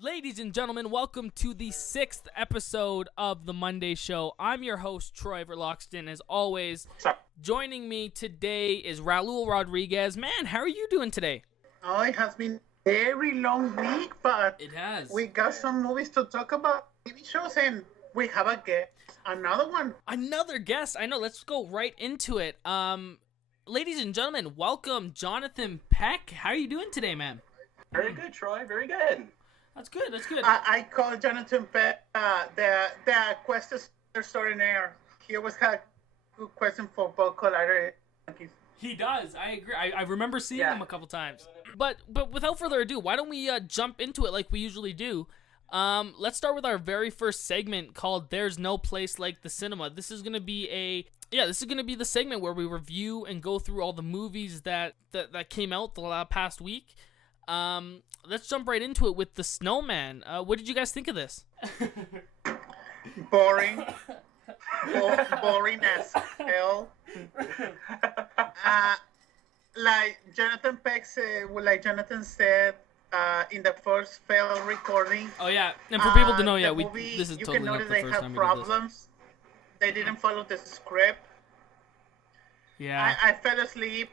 Ladies and gentlemen, welcome to the 6th episode of the Monday Show. I'm your host, Troy Verloxton. As always, joining me today is Raul Rodriguez. Man, how are you doing today? Oh, it has been a very long week, but it has. We got some movies to talk about, TV shows, and we have a guest. Another one. Another guest. I know. Let's go right into it. Ladies and gentlemen, welcome Jonathan Peck. How are you doing today, man? Very good, Troy. Very good. That's good. That's good. I call Jonathan Peck the question extraordinaire. He always had a good question for both Collider. He does. I agree. I remember seeing him a couple times. But without further ado, why don't we jump into it like we usually do? Let's start with our very first segment called "There's No Place Like the Cinema." This is gonna be the segment where we review and go through all the movies that came out the past week. Let's jump right into it with The Snowman. What did you guys think of this? Boring. Boring as hell. Like Jonathan Peck said, Jonathan said in the first failed recording. Oh yeah, and for people to know, this is totally not the first time we did this. You can notice they have problems. They didn't follow the script. Yeah. I fell asleep.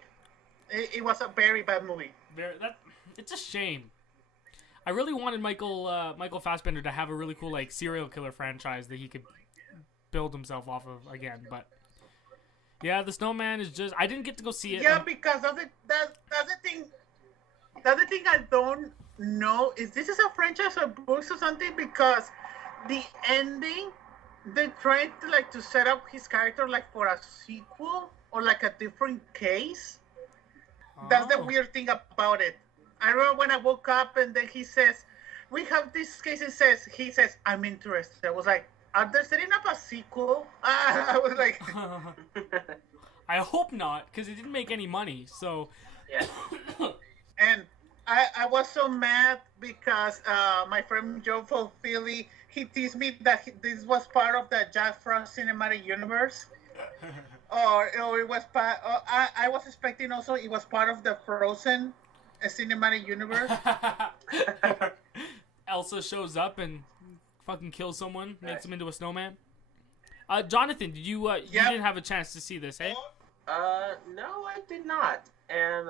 It was a very bad movie. It's a shame. I really wanted Michael Fassbender to have a really cool serial killer franchise that he could build himself off of again, but yeah, The Snowman is just, I didn't get to go see it. Yeah, because that's the thing. The other thing I don't know is this is a franchise or books or something, because the ending, they tried to set up his character for a sequel or a different case. That's the weird thing about it. I remember when I woke up and then he says, we have this case, he says, I'm interested. I was like, are they setting up a sequel? I was like... I hope not, because it didn't make any money, so... Yeah. And I was so mad because my friend Joe from Philly, he teased me that this was part of the Jack Frost cinematic universe. or it was part... I was expecting also it was part of the Frozen cinematic universe. Elsa shows up and fucking kills someone, makes him into a snowman. Jonathan, did you didn't have a chance to see this, eh? No, I did not. And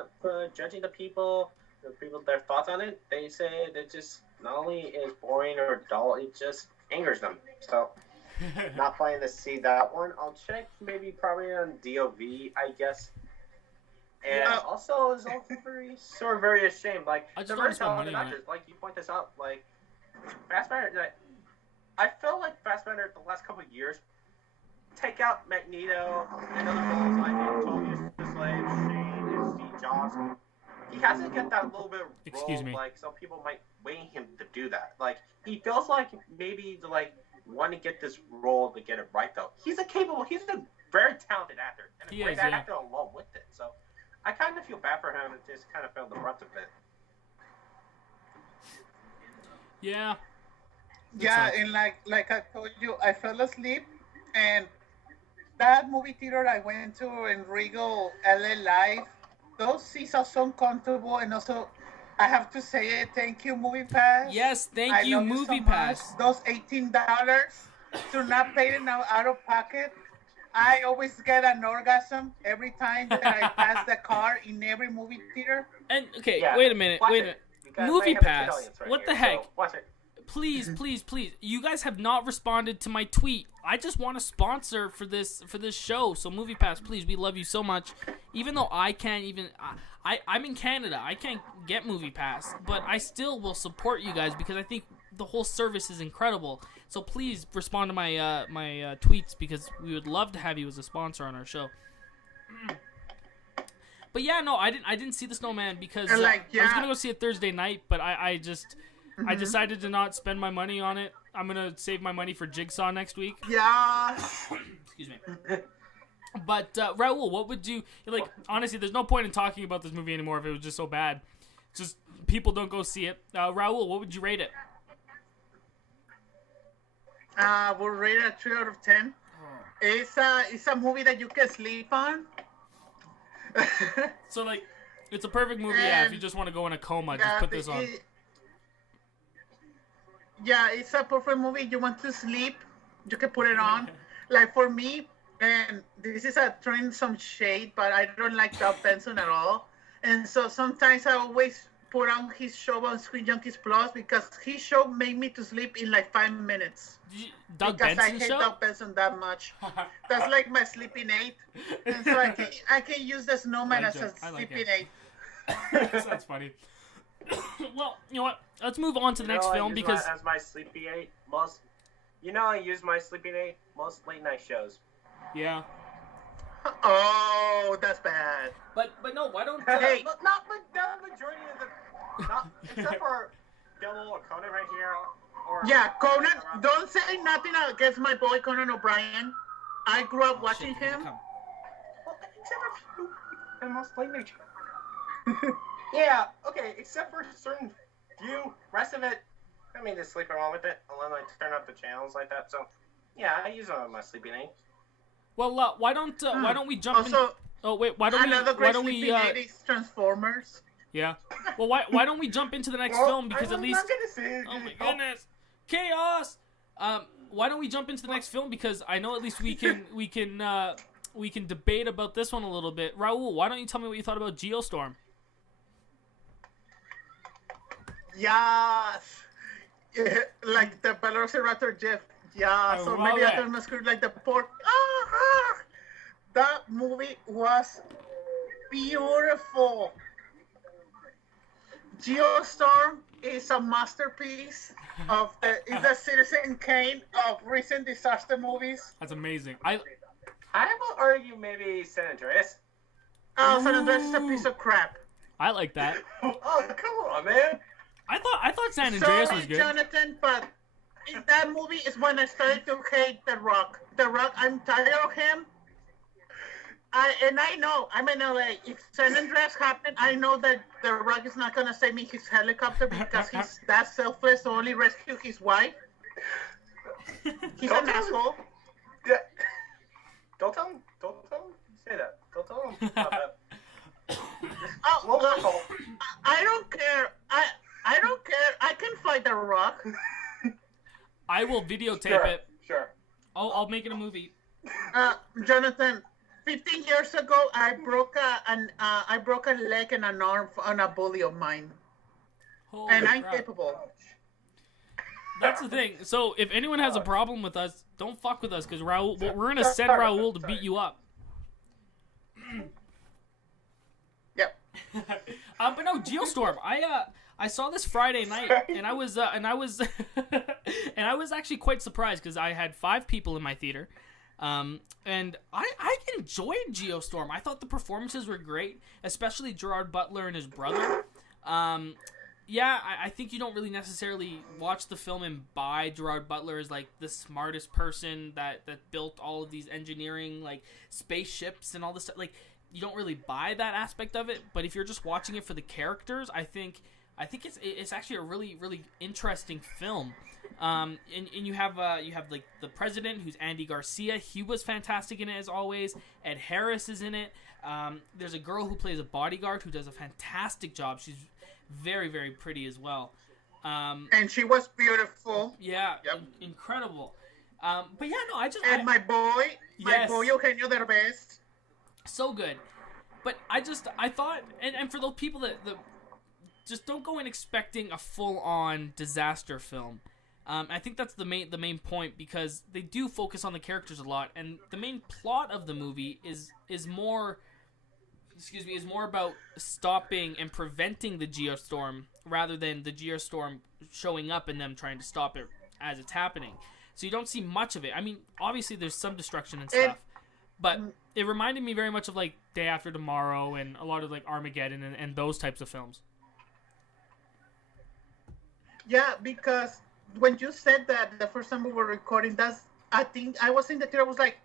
judging their thoughts on it, they say that just not only is boring or dull, it just angers them. So, not planning to see that one. I'll check probably on DOV, I guess. And also, it's also very ashamed. They're very talented actors. You point this out. Fassbender, I feel like Fassbender the last couple of years, take out Magneto and other villains like 12 Years a Slave, Shane, and Steve Jobs. He hasn't got that little bit of role, some people might wait him to do that. He feels like maybe to want to get this role to get it right though. He's a very talented actor and a great actor along with it. So I kind of feel bad for him and just kind of felt the brunt of it. Yeah. Yeah, and like I told you, I fell asleep, and that movie theater I went to in Regal LA Live, those seats are so comfortable, and also I have to say it, thank you MoviePass. Yes, thank you MoviePass. Those $18 to not pay it now out of pocket. I always get an orgasm every time that I pass the car in every movie theater. And wait a minute. MoviePass. What the heck? So watch it. Please, you guys have not responded to my tweet. I just want a sponsor for this show. So MoviePass, please, we love you so much. Even though I can't even, I'm in Canada, I can't get MoviePass, but I still will support you guys because I think the whole service is incredible. So please respond to my my tweets because we would love to have you as a sponsor on our show. But yeah, no, I didn't see The Snowman because I was gonna go see it Thursday night, but I decided to not spend my money on it. I'm gonna save my money for Jigsaw next week. Yeah. Excuse me. But Raul, what would you honestly, there's no point in talking about this movie anymore if it was just so bad. Just people don't go see it. Raul, what would you rate it? We'll rate it a 3 out of 10. It's a movie that you can sleep on. So it's a perfect movie. If you just want to go in a coma, just put this on. Yeah, it's a perfect movie. You want to sleep, you can put it on. Like for me, and this is a throwing some shade, but I don't like Doug Benson at all. And so sometimes I always put on his show on Screen Junkies Plus because his show made me to sleep in like 5 minutes. Doug because Benson I hate show? Doug Benson that much. That's like my sleeping aid. And so I can use the Snowman as a sleeping aid. That's funny. Well, you know what? Let's move on to the next film because as my sleeping aid I use my sleeping aid most late night shows. Yeah. Oh, that's bad. But no, why don't hey? But the majority of the except for Devil or Conan right here. Or yeah, Conan. Don't say nothing against my boy Conan O'Brien. I grew up watching him. Well, except for most late night shows. Yeah, okay, except for certain few, rest of it, I mean, just sleep along with it, unless I turn up the channels like that. So, yeah, I use my sleeping aid. Well, why don't we jump also, in? Oh wait, why don't we Transformers? Yeah. Well, why don't we jump into the next film because at least oh my goodness, chaos. Why don't we jump into the next film because I know at least we can debate about this one a little bit. Raul, why don't you tell me what you thought about Geostorm? Yes. Yeah, like the Velociraptor Jeff. Yeah, so maybe I don't screw like the pork. That movie was beautiful. Geostorm is a masterpiece of the Citizen Kane of recent disaster movies. That's amazing. I will argue maybe San Andreas. Oh, San Andreas is a piece of crap. I like that. Oh, come on, man. I thought San Andreas was good. Jonathan, but in that movie is when I started to hate The Rock. The Rock, I'm tired of him. I know, I'm in LA. If San Andreas happened, I know that The Rock is not going to save me his helicopter because he's that selfless to only rescue his wife. He's an asshole. Yeah. Don't tell him. Say that. Don't tell him about that. I don't care. I don't care. I can fight The Rock. I will videotape it. Sure. I'll make it a movie. Jonathan, 15 years ago, I broke a leg and an arm on a bully of mine. Holy and I'm crap. capable. That's the thing. So if anyone has a problem with us, don't fuck with us because Raul. We're gonna send Raul to beat you up. Yep. But no, Geostorm. I saw this Friday night, and I was actually quite surprised because I had 5 people in my theater, and I enjoyed Geostorm. I thought the performances were great, especially Gerard Butler and his brother. Yeah, I think you don't really necessarily watch the film and buy Gerard Butler as like the smartest person that built all of these engineering like spaceships and all this stuff. Like you don't really buy that aspect of it. But if you're just watching it for the characters, I think it's actually a really really interesting film. And you have like the president who's Andy Garcia. He was fantastic in it as always. Ed Harris is in it. There's a girl who plays a bodyguard who does a fantastic job. She's very very pretty as well. And she was beautiful. Yeah, yep. Incredible. But yeah, no, my boy Eugenio Derbez. So good. But I thought, and for those people that just don't go in expecting a full-on disaster film. I think that's the main point because they do focus on the characters a lot, and the main plot of the movie is more about stopping and preventing the Geostorm rather than the Geostorm showing up and them trying to stop it as it's happening. So you don't see much of it. I mean, obviously there's some destruction and stuff, but it reminded me very much of like Day After Tomorrow and a lot of like Armageddon and those types of films. Yeah, because when you said that the first time we were recording, I think I was in the theater. I was like,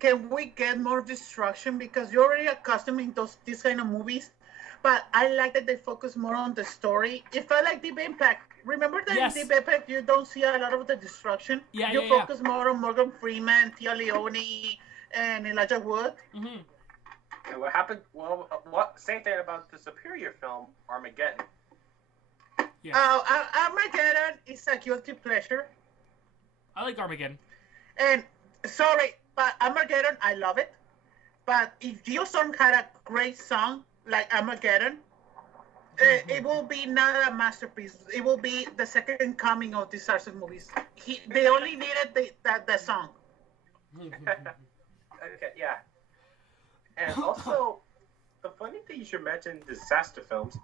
can we get more destruction? Because you're already accustomed to these kind of movies. But I like that they focus more on the story. It felt like Deep Impact. Remember that in Deep Impact you don't see a lot of the destruction? You focus more on Morgan Freeman, Tia Leone, and Elijah Wood. Mm-hmm. And what happened? Well, same thing about the superior film, Armageddon. Yeah. Armageddon is a guilty pleasure. I like Armageddon. And sorry, but Armageddon, I love it. But if Geostorm had a great song like Armageddon, it will be not a masterpiece. It will be the second coming of these sorts of movies. They only needed the song. Okay, yeah. And also, the funny thing you should mention disaster films.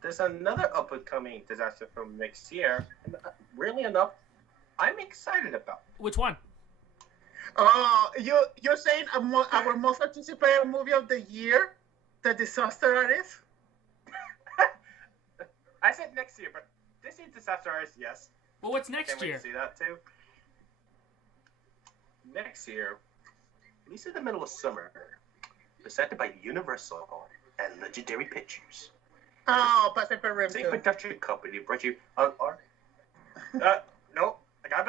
There's another up-and-coming disaster film next year, and really enough, I'm excited about. Which one? You're saying our most anticipated movie of the year, The Disaster Artist? I said next year, but this year's Disaster Artist, yes. Well, what's next Can't wait year? to see that too. Next year, at least in the middle of summer, presented by Universal and Legendary Pictures. Oh, Pacific Rim Same 2. production company brought you no, I gotta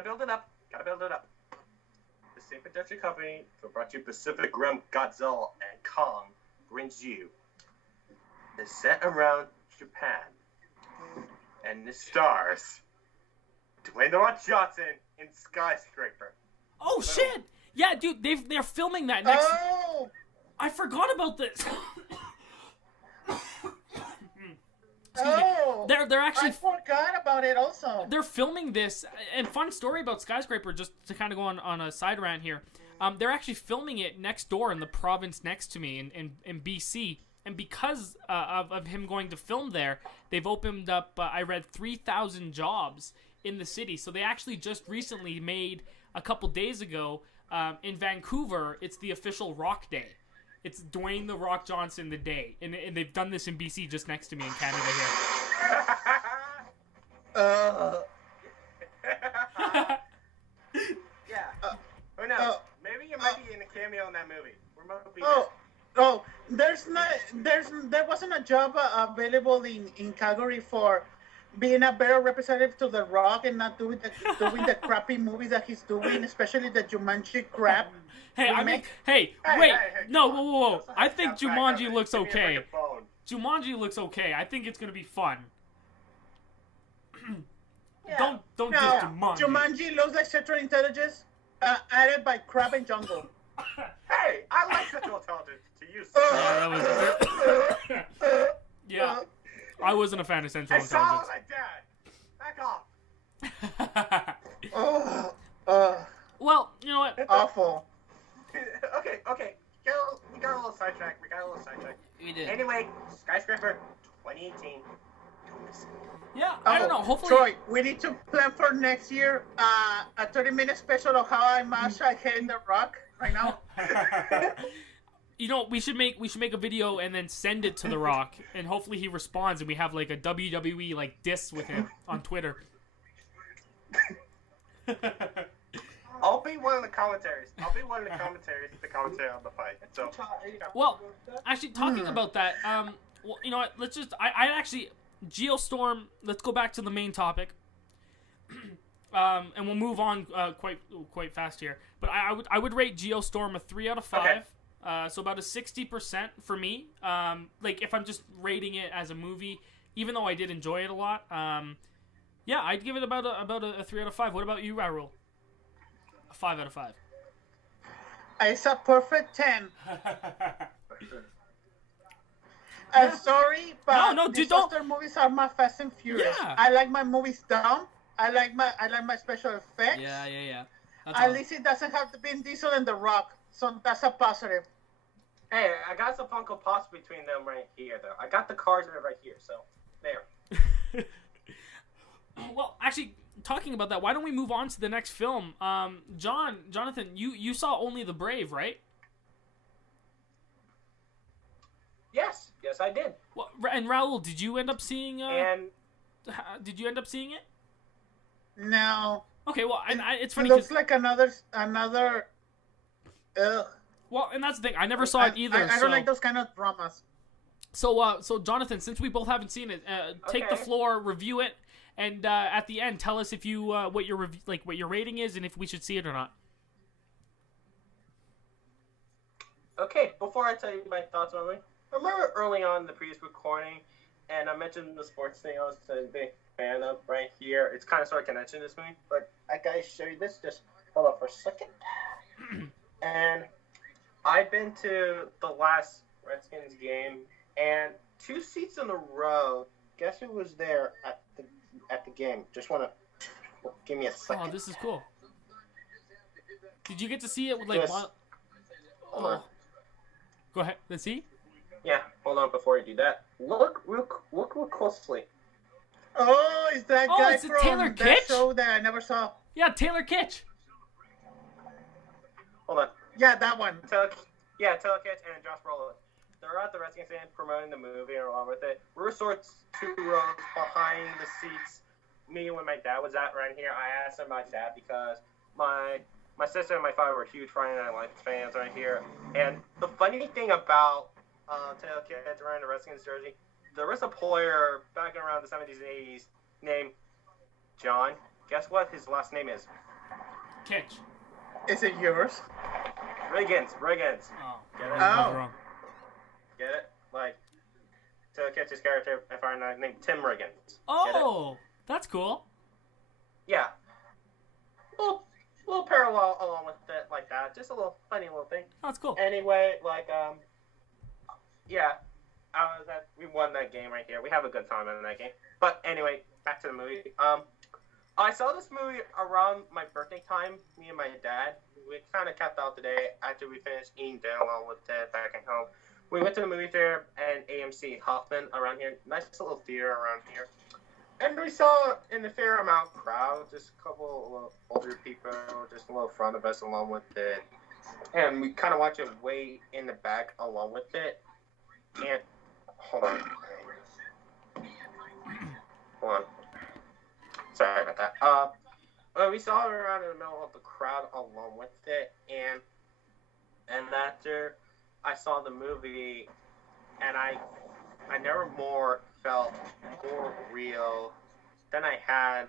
build it up. The same production company that brought you Pacific Rim, Godzilla, and Kong brings you. It's set around Japan, and it stars Dwayne "The Rock" Johnson in Skyscraper. Oh shit! Yeah, dude, they're filming that next. Oh! I forgot about this. Oh! They're actually. I forgot about it also. They're filming this, and fun story about Skyscraper, just to kind of go on a side rant here. They're actually filming it next door in the province next to me in BC. And because of him going to film there, they've opened up, I read, 3,000 jobs in the city. So they actually just recently made, a couple days ago, in Vancouver, it's the official Rock Day. It's Dwayne "The Rock" Johnson the day. And they've done this in BC just next to me in Canada here. Yeah. Who knows? Maybe you might be in a cameo in that movie. There wasn't a job available in Calgary for being a better representative to The Rock and not doing the crappy movies that he's doing, especially the Jumanji crap. Hey, whoa. I think Jumanji looks okay. Jumanji looks okay. I think it's gonna be fun. Yeah. Don't diss Jumanji. Jumanji looks like Central Intelligence added by Crab and Jungle. Hey, I like Central Intelligence to use. That was yeah. I wasn't a fan of Central Intelligence. Back off. Well, you know what? Awful. Okay. We got a little sidetracked. We did. Anyway, Skyscraper 2018. Yeah, I don't know. Hopefully, Troy, we need to plan for next year a 30-minute special of how I mash I hit The Rock right now. You know, we should make a video and then send it to The Rock, and hopefully he responds, and we have like a WWE like diss with him on Twitter. I'll be one of the commentaries. The commentary on the fight. So. Well, actually, talking about that, well, you know what? Let's just. I actually. Geostorm. Let's go back to the main topic, and we'll move on quite fast here. But I would rate Geostorm a 3 out of 5. Okay. So about a 60% for me. Like if I'm just rating it as a movie, even though I did enjoy it a lot. Yeah, I'd give it about a 3 out of 5. What about you, Raul? A 5 out of 5. It's a perfect 10. I'm sorry, but disaster movies are my Fast and Furious. Yeah. I like my movies dumb. I like my special effects. Yeah. At least it doesn't have to be Diesel and The Rock, so that's a positive. Hey, I got some Funko Pops between them right here, though. I got the cars right here, so there. Well, actually, talking about that, why don't we move on to the next film? Jonathan, you saw Only the Brave, right? Yes, I did. Well, and Raul, did you end up seeing? Did you end up seeing it? No. Okay, well, it's funny. It looks like another. Ugh. Well, and that's the thing. I never saw it either. I don't like those kind of dramas. So Jonathan, since we both haven't seen it, take the floor, review it, and at the end, tell us if you what your rating is and if we should see it or not. Okay, before I tell you my thoughts on it, remember early on in the previous recording, And I mentioned the sports thing I was a big fan of right here. It's kind of sort of connection to this movie, but I gotta show you this. Just hold on for a second. And I've been to the last Redskins game, and 2 seats in a row. Guess who was there at the game? Just wanna give me a second. Oh, this is cool. Did you get to see it with like? Yes. Hold on. Go ahead. Let's see. Yeah, hold on before you do that. Look real closely. Oh, is that guy it's from Taylor that Kitsch? show that I never saw? Yeah, Taylor Kitsch. Hold on. Yeah, that one. Taylor Kitsch and Josh Brolin. They're at the Redskins stand promoting the movie and along with it. We're sort of 2 rows behind the seats. Me when my dad was at right here. I asked him my dad because my sister and my father were huge Friday Night Lights fans right here. And the funny thing about Taylor Kitsch wearing the Redskins jersey, there was a player back around the 70s and 80s named John. Guess what his last name is? Kitsch. Is it yours? Riggins. Oh. Get it? Oh. Get it? Like, Taylor Kitsch's character, if I'm not named Tim Riggins. Oh, that's cool. Yeah. Little parallel along with it like that. Just a little funny little thing. Oh, that's cool. Anyway, like, yeah. We won that game right here. We have a good time in that game. But anyway, back to the movie. I saw this movie around my birthday time, me and my dad. We kind of capped out the day after we finished eating dinner along with Dad back at home. We went to the movie theater and AMC Hoffman around here. Nice little theater around here. And we saw in a fair amount crowd, just a couple of older people, just a little front of us along with it. And we kind of watched it way in the back along with it. And, hold on. Sorry about that. We saw it around in the middle of the crowd along with it. And after I saw the movie, and I never more felt more real than I had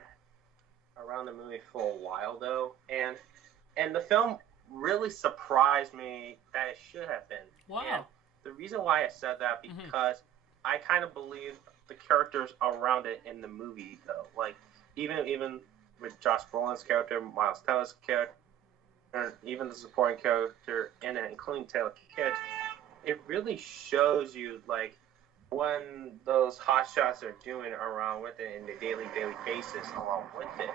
around the movie for a while though, and the film really surprised me that it should have been. Wow. And the reason why I said that because I kind of believe the characters around it in the movie though, like even with Josh Brolin's character, Miles Teller's character, and even the supporting character in it, including Taylor Kitsch, it really shows you like when those hotshots are doing around with it in the daily basis along with it.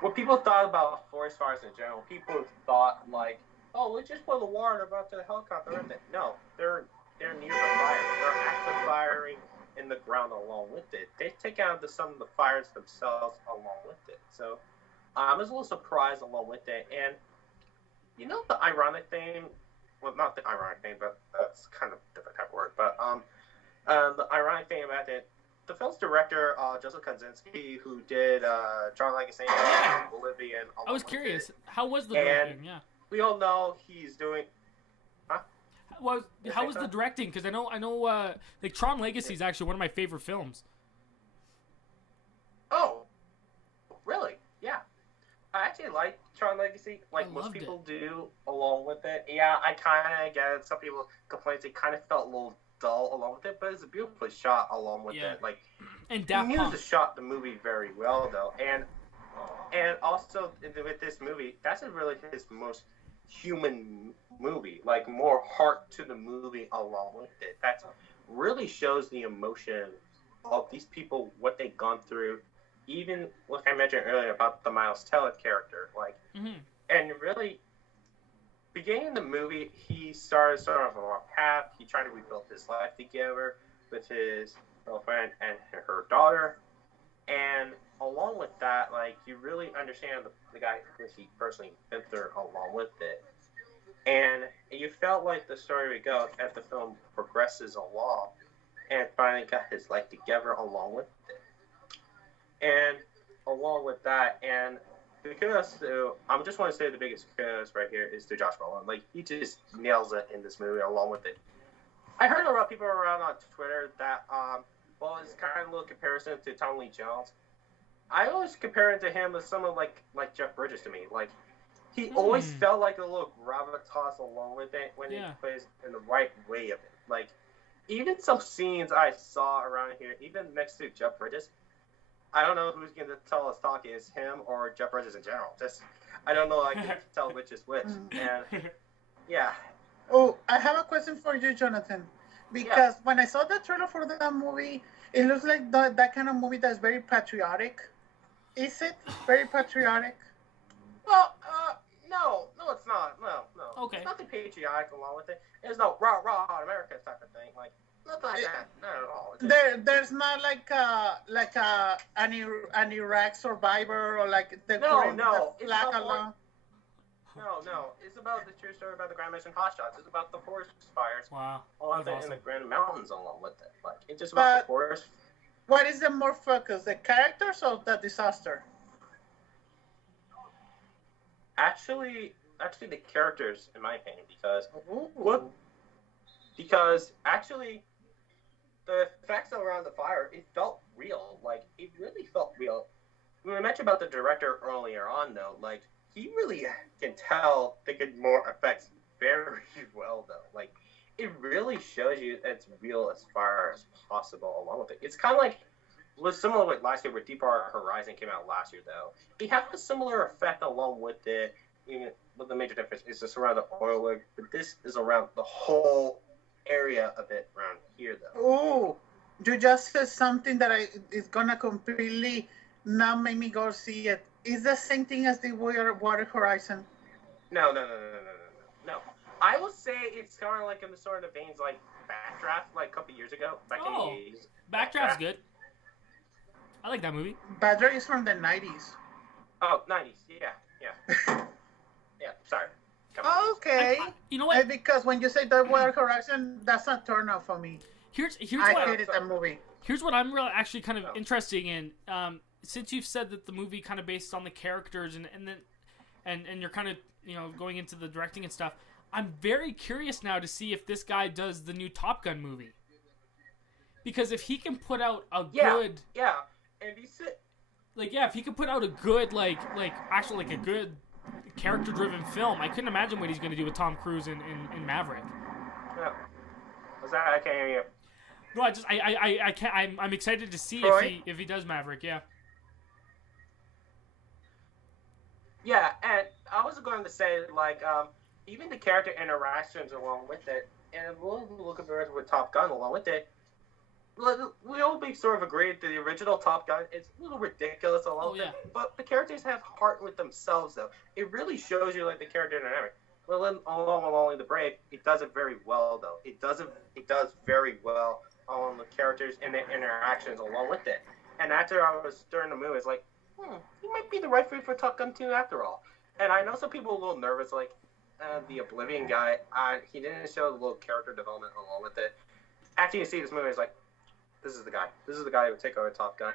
What people thought about forest fires in general, people thought like, oh, let's just put the water about to the helicopter. No, they're near the fire. They're active firing in the ground along with it. They take out some of the fires themselves along with it. So I was a little surprised along with it. And you know the ironic thing, well, not the ironic thing, but that's kind of a different type of word. But the ironic thing about it, the film's director, Joseph Kosinski, who did John Legacy and Bolivia. And I was curious, how was the directing? Yeah. We all know he's doing. Well, how was the directing? Because I know, like Tron Legacy is actually one of my favorite films. Oh, really? Yeah. I actually like Tron Legacy, like most people do, along with it. Yeah, I kind of get it. Some people complain it kind of felt a little dull along with it, but it's a beautifully shot along with it. Like, and he knew to shot the movie very well, though. And also, with this movie, that's really his most human movie, like more heart to the movie along with it. That really shows the emotion of these people, what they've gone through, even like I mentioned earlier about the Miles Teller character, like, and really, beginning the movie, he started sort of a wrong path. He tried to rebuild his life together with his girlfriend and her daughter, and along with that, like, you really understand the guy who he personally been through along with it. And you felt like the story would go as the film progresses along and finally got his life together along with it. And along with that, and because I just want to say the biggest kudos right here is to Josh Brolin. Like, he just nails it in this movie along with it. I heard a lot of people around on Twitter that, well, it's kind of a little comparison to Tommy Lee Jones. I always compare it to him as someone like Jeff Bridges to me. Like, he always felt like a little gravitas along with it when he plays in the right way of it. Like, even some scenes I saw around here, even next to Jeff Bridges, I don't know who's going to tell us talking is him or Jeff Bridges in general. Just I don't know. I can tell which is which, and yeah. Oh, I have a question for you, Jonathan. Because when I saw the trailer for that movie, it looks like that kind of movie that's very patriotic. Is it very patriotic? Well, no, it's not. No. Okay. It's nothing patriotic along with it. There's no rah America type of thing. Like nothing like that. Not at all. There's not like an Iraq survivor or like the flag along. No. It's about the true story about the Grand Mission hotshots. It's about the forest fires. Wow. Along in the Grand Mountains along with it. Like it's just about the forest. What is the more focus, the characters or the disaster? Actually, the characters, in my opinion, because actually, the effects around the fire, it felt real. Like it really felt real. When I mentioned about the director earlier on, though, like he really can tell they could more effects very well, though. Like it really shows you it's real as far as possible along with it. It's kind of like was similar with last year where Deepwater Horizon came out last year, though. It had a similar effect along with it, even with the major difference is just around the oil rig, but this is around the whole area of it around here, though. Oh, you just said something that is gonna completely not make me go see it. Is the same thing as the Water Horizon? No. I will say it's kind of like in the sort of veins like Backdraft, like a couple years ago, back in the 80s. Backdraft's good. I like that movie. Backdraft is from the 90s. Oh, 90s. Yeah. Yeah, sorry. Okay. You know what? Because when you say the Water Horizon, that's a turn off for me. I hated that movie. Here's what I'm really actually kind of interested in. Since you've said that the movie kind of based on the characters and you're kind of going into the directing and stuff, I'm very curious now to see if this guy does the new Top Gun movie. Because if he can put out a good and if he could put out a good actually a good character-driven film, I couldn't imagine what he's going to do with Tom Cruise in Maverick. Yeah. Was that I can't hear you. No, I can't. I'm excited to see if he does Maverick. Yeah. Yeah, and I was going to say even the character interactions along with it, and we'll look at it with Top Gun along with it. We all sort of agree that the original Top Gun is a little ridiculous along with it, but the characters have heart with themselves, though. It really shows you the character dynamic. Well, then along with Only the Brave, it does it very well, though. It does very well on the characters and the interactions along with it. And after I was during the movie, it's like, he might be the right fit for Top Gun 2 after all. And I know some people are a little nervous, the Oblivion guy, he didn't show the little character development along with it. After you see this movie, it's like, this is the guy. This is the guy who would take over Top Gun.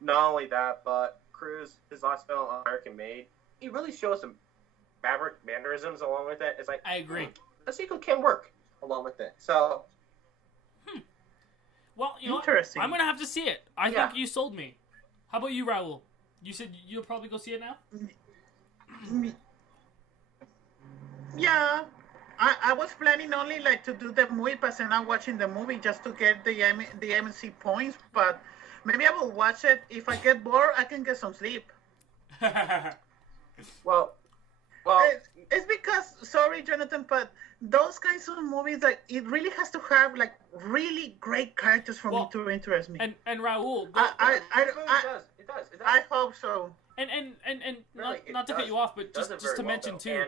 Not only that, but Cruise, his last film, American Made, he really shows some Maverick mannerisms along with it. It's like, I agree. The sequel can work along with it. So, well, interesting. I'm gonna have to see it. I think you sold me. How about you, Raul? You said you'll probably go see it now? Yeah. I was planning only to do the movie pass and not watching the movie just to get the MNC points, but maybe I will watch it. If I get bored, I can get some sleep. well, it's because, sorry, Jonathan, but those kinds of movies, it really has to have really great characters for me to interest me. And Raul, it does. I hope so. And really, not to cut you off, but just to mention too,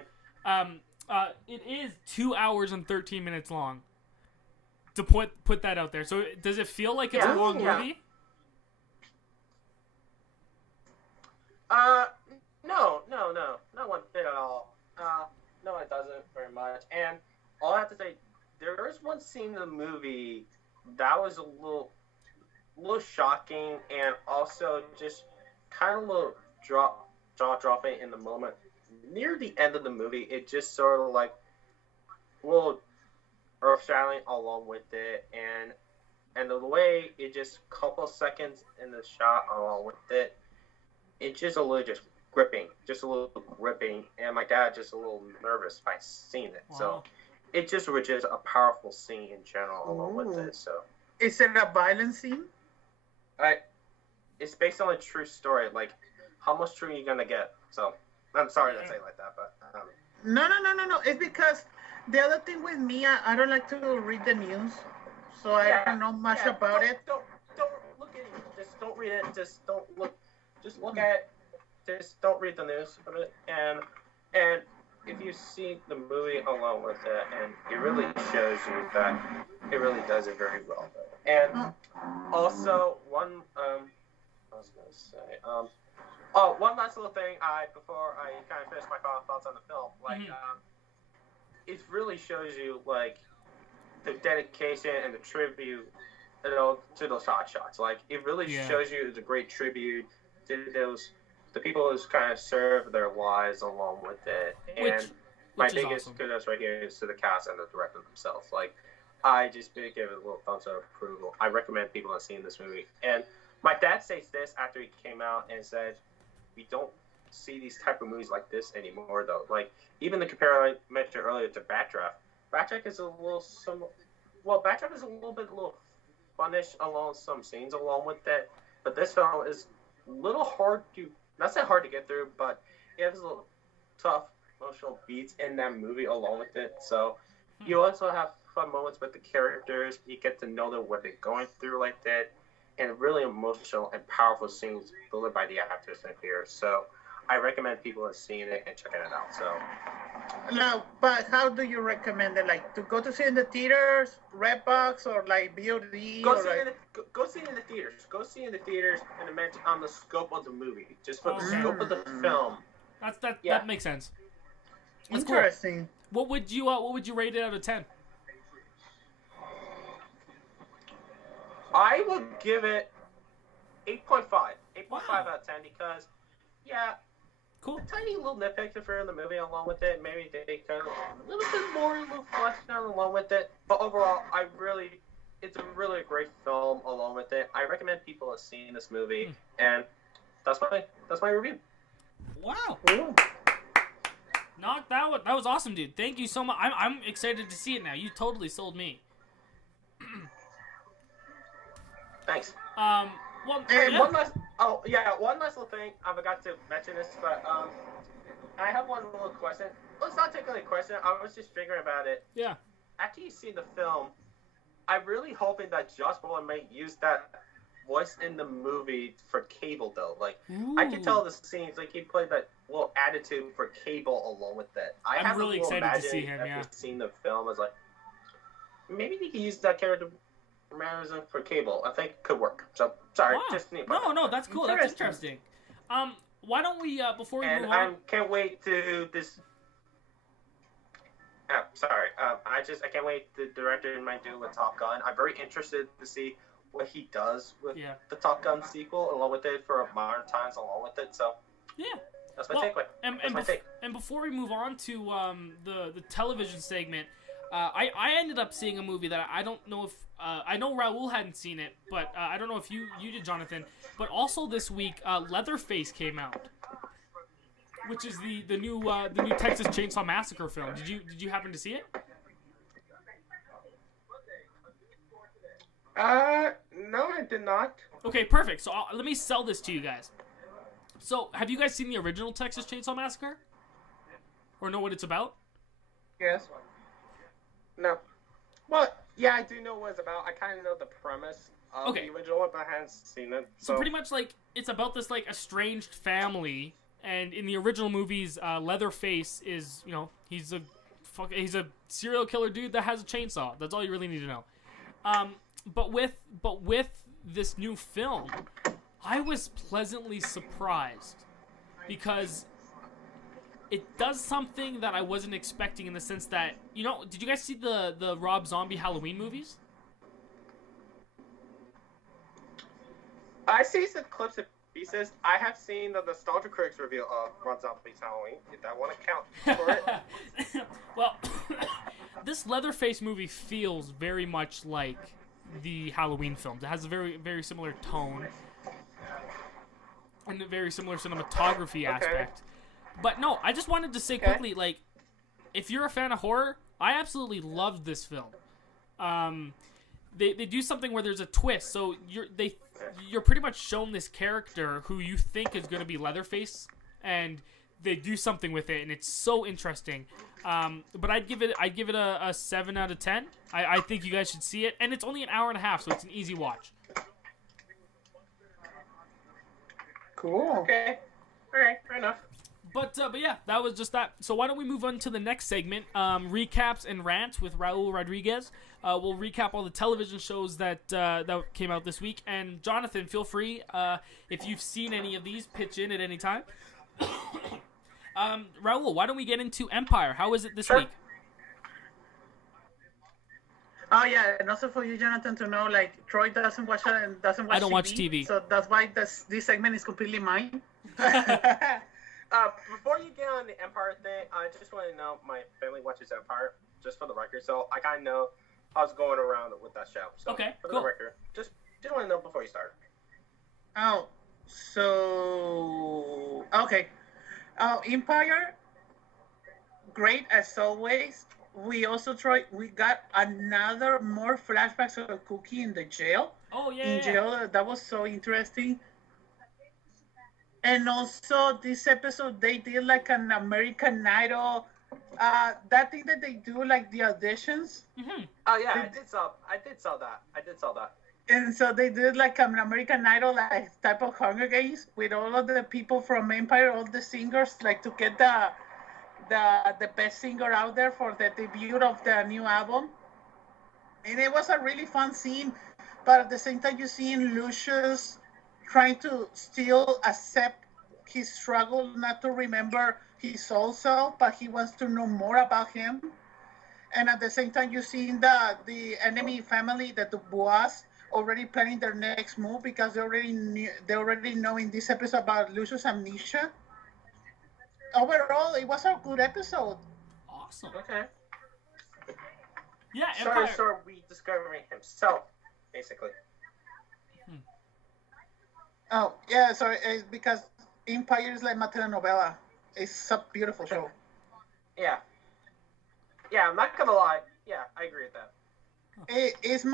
it is 2 hours and 13 minutes long. To put that out there. So does it feel like it's a long movie? No, not one bit at all. No, it doesn't very much. And all I have to say, there is one scene in the movie that was a little shocking, and also just kind of a little jaw dropping in the moment. Near the end of the movie, it just sort of a little earth-shattering along with it, and the way it just couple seconds in the shot along with it, it's just a little gripping, and my dad just a little nervous by seeing it. Wow. So it just was just a powerful scene in general along with it. So is it a violent scene? It's based on a true story. Like, how much true are you gonna get? So I'm sorry to say it like that, but No. It's because the other thing with me, I don't like to read the news, so I don't know much about it. Don't look at it. Just don't read it. Just don't look. Just look at it. Just don't read the news of it. And if you see the movie along with it, and it really shows you that it really does it very well. And also one I was gonna say one last little thing before I kind of finish my final thoughts on the film, like it really shows you like the dedication and the tribute, you know, to those hot shots. Like it really shows you it's a great tribute to the people who's kind of served their lives along with it. And my biggest kudos right here is to the cast and the director themselves. Like I just did give it a little thumbs up approval. I recommend people have seen this movie. And my dad says this after he came out and said, we don't see these type of movies like this anymore, though. Like, even the compare I mentioned earlier to Backdraft. Backdraft is a little funnish along some scenes along with that. But this film is a little hard to, not say hard to get through, but it has a little tough emotional beats in that movie along with it. So you also have fun moments with the characters. You get to know them, what they're going through like that. And really emotional and powerful scenes delivered by the actors in here. So I recommend people have seen it and checking it out. So now, but how do you recommend it? Like to go to see in the theaters, Redbox, or like VOD? Go see it in the theaters. Go see it in the theaters and mention on the scope of the movie, just for the scope of the film. That makes sense. That's interesting. Cool. What would you rate it out of 10? I would give it 8.5. 8.5 out of 10 because, cool. A tiny little nitpick for the movie along with it. Maybe they could a little bit more, a little fleshed out along with it. But overall, it's a really great film along with it. I recommend people have seen this movie, and that's my review. Wow. That was awesome, dude. Thank you so much. I'm excited to see it now. You totally sold me. Thanks. One last little thing. I forgot to mention this, but I have one little question. Well, it's not technically a question. I was just figuring about it. Yeah. After you see the film, I'm really hoping that Josh Brolin may use that voice in the movie for Cable, though. Like, I can tell the scenes, like, he played that little attitude for Cable along with that. I'm really excited to see him, after seeing the film, I was like, maybe he could use that character for Cable. I think could work. So sorry, just no, that's cool. That's interesting. Why don't we before we move on? I can't wait to this. I can't wait the director might do with Top Gun. I'm very interested to see what he does with the Top Gun sequel along with it for modern times along with it. So that's my takeaway. And before we move on to the television segment, I ended up seeing a movie that I don't know if I know Raul hadn't seen it, but I don't know if you did, Jonathan. But also this week, Leatherface came out, which is the new Texas Chainsaw Massacre film. Did you happen to see it? No, I did not. Okay, perfect. So let me sell this to you guys. So have you guys seen the original Texas Chainsaw Massacre, or know what it's about? Yes. No. Well, yeah, I do know what it's about. I kind of know the premise of the original one, but I haven't seen it. So pretty much, like, it's about this, like, estranged family, and in the original movies, Leatherface is, you know, he's a serial killer dude that has a chainsaw. That's all you really need to know. But with this new film, I was pleasantly surprised because it does something that I wasn't expecting in the sense that, you know, did you guys see the Rob Zombie Halloween movies? I see some clips and pieces. I have seen the Nostalgia Critics review of Rob Zombie's Halloween, if that want to count for it. Well, this Leatherface movie feels very much like the Halloween films. It has a very, very similar tone and a very similar cinematography aspect. But no, I just wanted to say quickly, like, if you're a fan of horror, I absolutely loved this film. They do something where there's a twist, so you're pretty much shown this character who you think is going to be Leatherface, and they do something with it, and it's so interesting. But I'd give it a 7 out of 10. I think you guys should see it, and it's only an hour and a half, so it's an easy watch. Cool. Okay. All right. Fair enough. But yeah, that was just that. So why don't we move on to the next segment, recaps and rants with Raul Rodriguez. We'll recap all the television shows that came out this week. And Jonathan, feel free, if you've seen any of these, pitch in at any time. Raul, why don't we get into Empire? How is it this week? Oh yeah, and also for you, Jonathan, to know, like, Troy doesn't watch I don't watch TV. So that's why this segment is completely mine. Before you get on the Empire thing, I just want to know my family watches Empire, just for the record, so I kind of know I was going around with that show. So, okay, for cool. the record, just want to know before you start. Oh, so okay. Empire, great as always. We also got more flashbacks of Cookie in the jail. Oh yeah. In jail, that was so interesting. And also, this episode, they did like an American Idol, that thing that they do, like the auditions. Mm-hmm. Oh yeah, I did saw that. And so they did like an American Idol, like type of Hunger Games, with all of the people from Empire, all the singers, like to get the best singer out there for the debut of the new album. And it was a really fun scene, but at the same time, you see Lucius trying to still accept his struggle, not to remember his old self, but he wants to know more about him. And at the same time, you see the enemy family, the Dubois, already planning their next move because they already know in this episode about Lucius' amnesia. Overall, it was a good episode. Awesome. Okay. Yeah, Empire. So rediscovering himself, basically. Oh, yeah, sorry, it's because Empire is like my telenovela. It's a beautiful show. Yeah. Yeah, I'm not gonna lie. Yeah, I agree with that. It's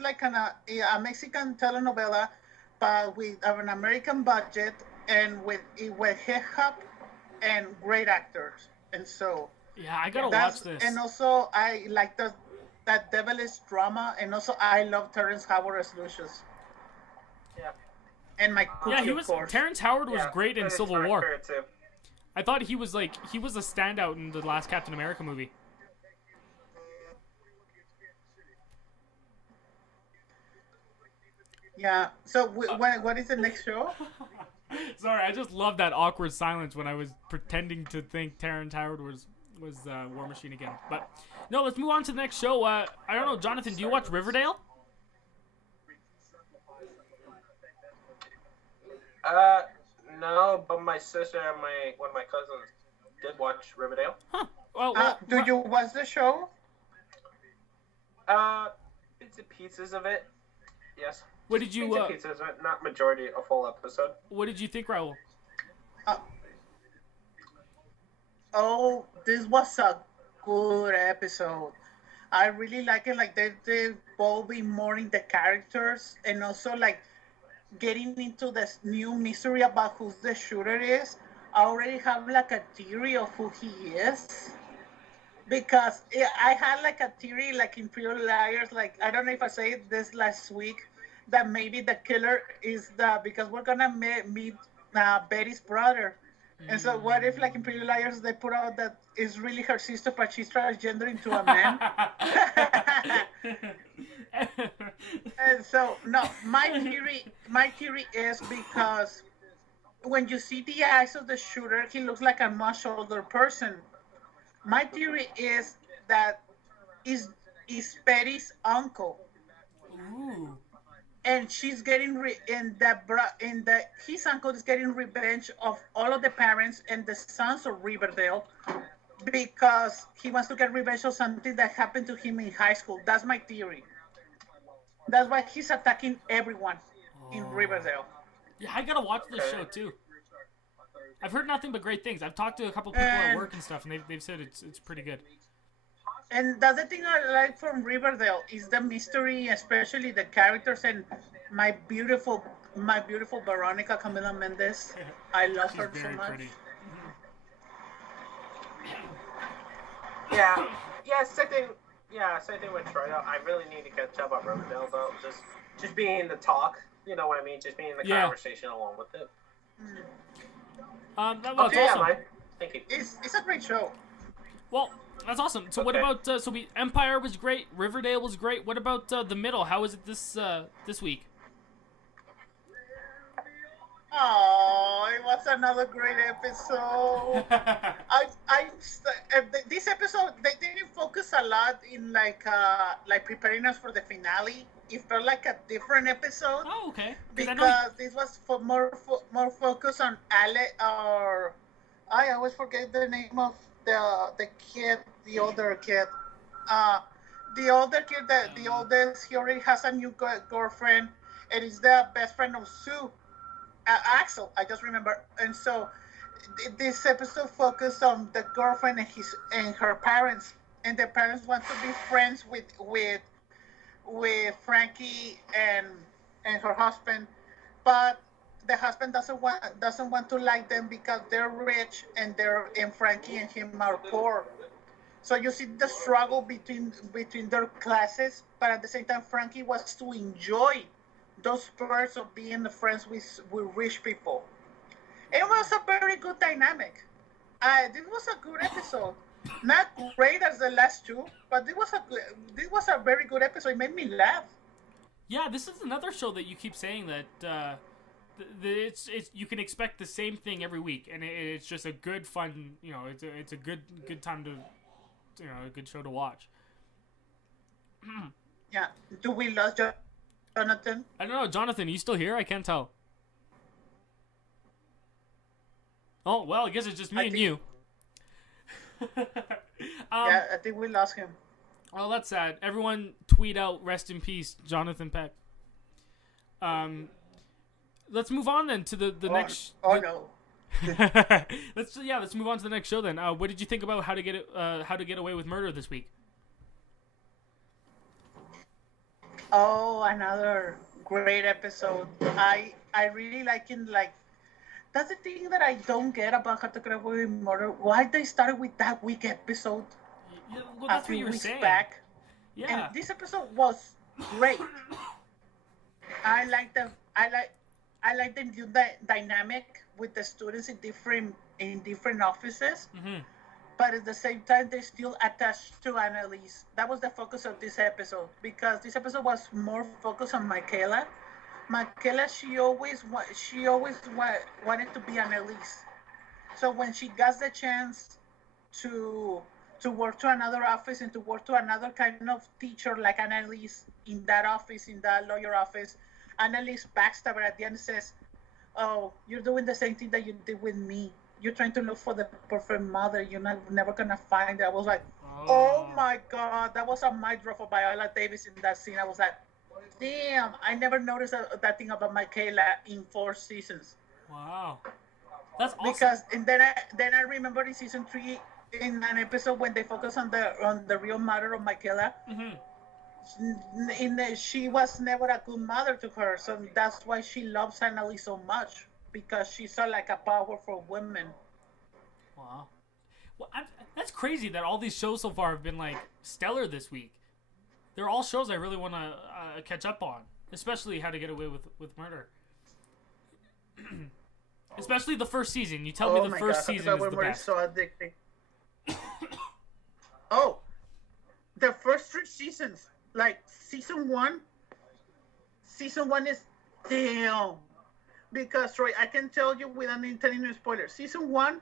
like a Mexican telenovela, but with an American budget and with hip hop and great actors. And so yeah, I gotta watch this. And also I like that devilish drama, and also I love Terrence Howard as Lucius. Yeah. And my Cookie, of course. Terrence Howard was great in Civil War. Too. I thought he was a standout in the last Captain America movie. Yeah. So what is the next show? Sorry, I just love that awkward silence when I was pretending to think Terrence Howard was War Machine again. But no, let's move on to the next show. I don't know, Jonathan, do you watch Riverdale? No, but my sister and one of my cousins did watch Riverdale. Huh. Well, do you watch the show? Bits and pieces of it. Yes. What did you? Bits and pieces of it, not majority of full episode. What did you think, Raul? This was a good episode. I really like it. Like they both be more in the characters, and also like getting into this new mystery about who the shooter is. I already have like a theory of who he is, because I had like a theory like in Pretty Liars. Like I don't know if I said this last week, that maybe the killer is because we're gonna meet Betty's brother. And so what if, like in Pretty Liars, they put out that it's really her sister, but she's transgender into a man? And so, no, my theory is because when you see the eyes of the shooter, he looks like a much older person. My theory is that is Betty's uncle. Ooh. And she's getting his uncle is getting revenge of all of the parents and the sons of Riverdale, because he wants to get revenge of something that happened to him in high school. That's my theory. That's why he's attacking everyone in Riverdale. Yeah, I gotta watch this show too. I've heard nothing but great things. I've talked to a couple people at work and stuff, and they've said it's pretty good. And that's the thing I like from Riverdale is the mystery, especially the characters and my beautiful, Veronica Camila Mendez. I love She's her so very much. pretty. Yeah, yeah, same thing. Yeah, same thing with Troy. I really need to catch up on Riverdale though. Just being in the talk, you know what I mean? Just being in the conversation along with it. That's Okay, awesome. yeah, thank you. It's a great show. Well, that's awesome. So what about Empire was great, Riverdale was great. What about the middle? How is it this week? Oh, it was another great episode. This episode they didn't focus a lot in like preparing us for the finale. It felt like a different episode. Oh, okay. Because this was more focused on Ale or I always forget the name of the kid, the older kid. The older kid, the oldest, he already has a new girlfriend, and is the best friend of Sue. Axel, I just remember. And so this episode focused on the girlfriend and her parents, and the parents want to be friends with Frankie and her husband, but the husband doesn't want to like them because they're rich and Frankie and him are poor. So you see the struggle between their classes, but at the same time Frankie wants to enjoy those perks of being friends with rich people. It was a very good dynamic. This was a good episode. Not great as the last two, but this was a very good episode. It made me laugh. Yeah, this is another show that you keep saying that it's you can expect the same thing every week, and it's just a good fun. You know, it's a good time to, you know, a good show to watch. Yeah. Do we lose Jonathan? I don't know, Jonathan. Are you still here? I can't tell. Oh well, I guess it's just me and you. Yeah, I think we lost him. Oh, that's sad. Everyone tweet out rest in peace, Jonathan Peck. Let's move on then to the next. Oh no. Let's move on to the next show then. What did you think about How to Get Away with Murder this week? Oh, another great episode. I really like. That's the thing that I don't get about How to Get Away with Murder. Why they started with that week episode? Yeah, well, that's what you were saying. Back. Yeah. And this episode was great. I like the new dynamic with the students in different offices. Mm-hmm. But at the same time, they're still attached to Annalise. That was the focus of this episode, because this episode was more focused on Michaela. Michaela, she always wanted to be Annalise. So when she got the chance to work to another office and to work to another kind of teacher like Annalise in that office, in that lawyer office, Annalise backstabber at the end says, "Oh, you're doing the same thing that you did with me. You're trying to look for the perfect mother. You're never gonna find it." I was like, oh my God, that was a mic drop for Viola Davis in that scene. I was like, damn, I never noticed that thing about Michaela in 4 seasons. Wow, that's awesome. Because and then I remember in season 3 in an episode when they focus on the real mother of Michaela. Mm-hmm. She was never a good mother to her, so that's why she loves Annalise so much, because she's so like a powerful woman. Wow. Well, that's crazy that all these shows so far have been like stellar this week. They're all shows I really want to catch up on, especially How to Get Away with Murder. Especially the first season. You tell me the first season is the best. So addicting. Oh, the first 3 seasons. Like season one is damn. Because Troy, I can tell you without telling you spoilers. Season 1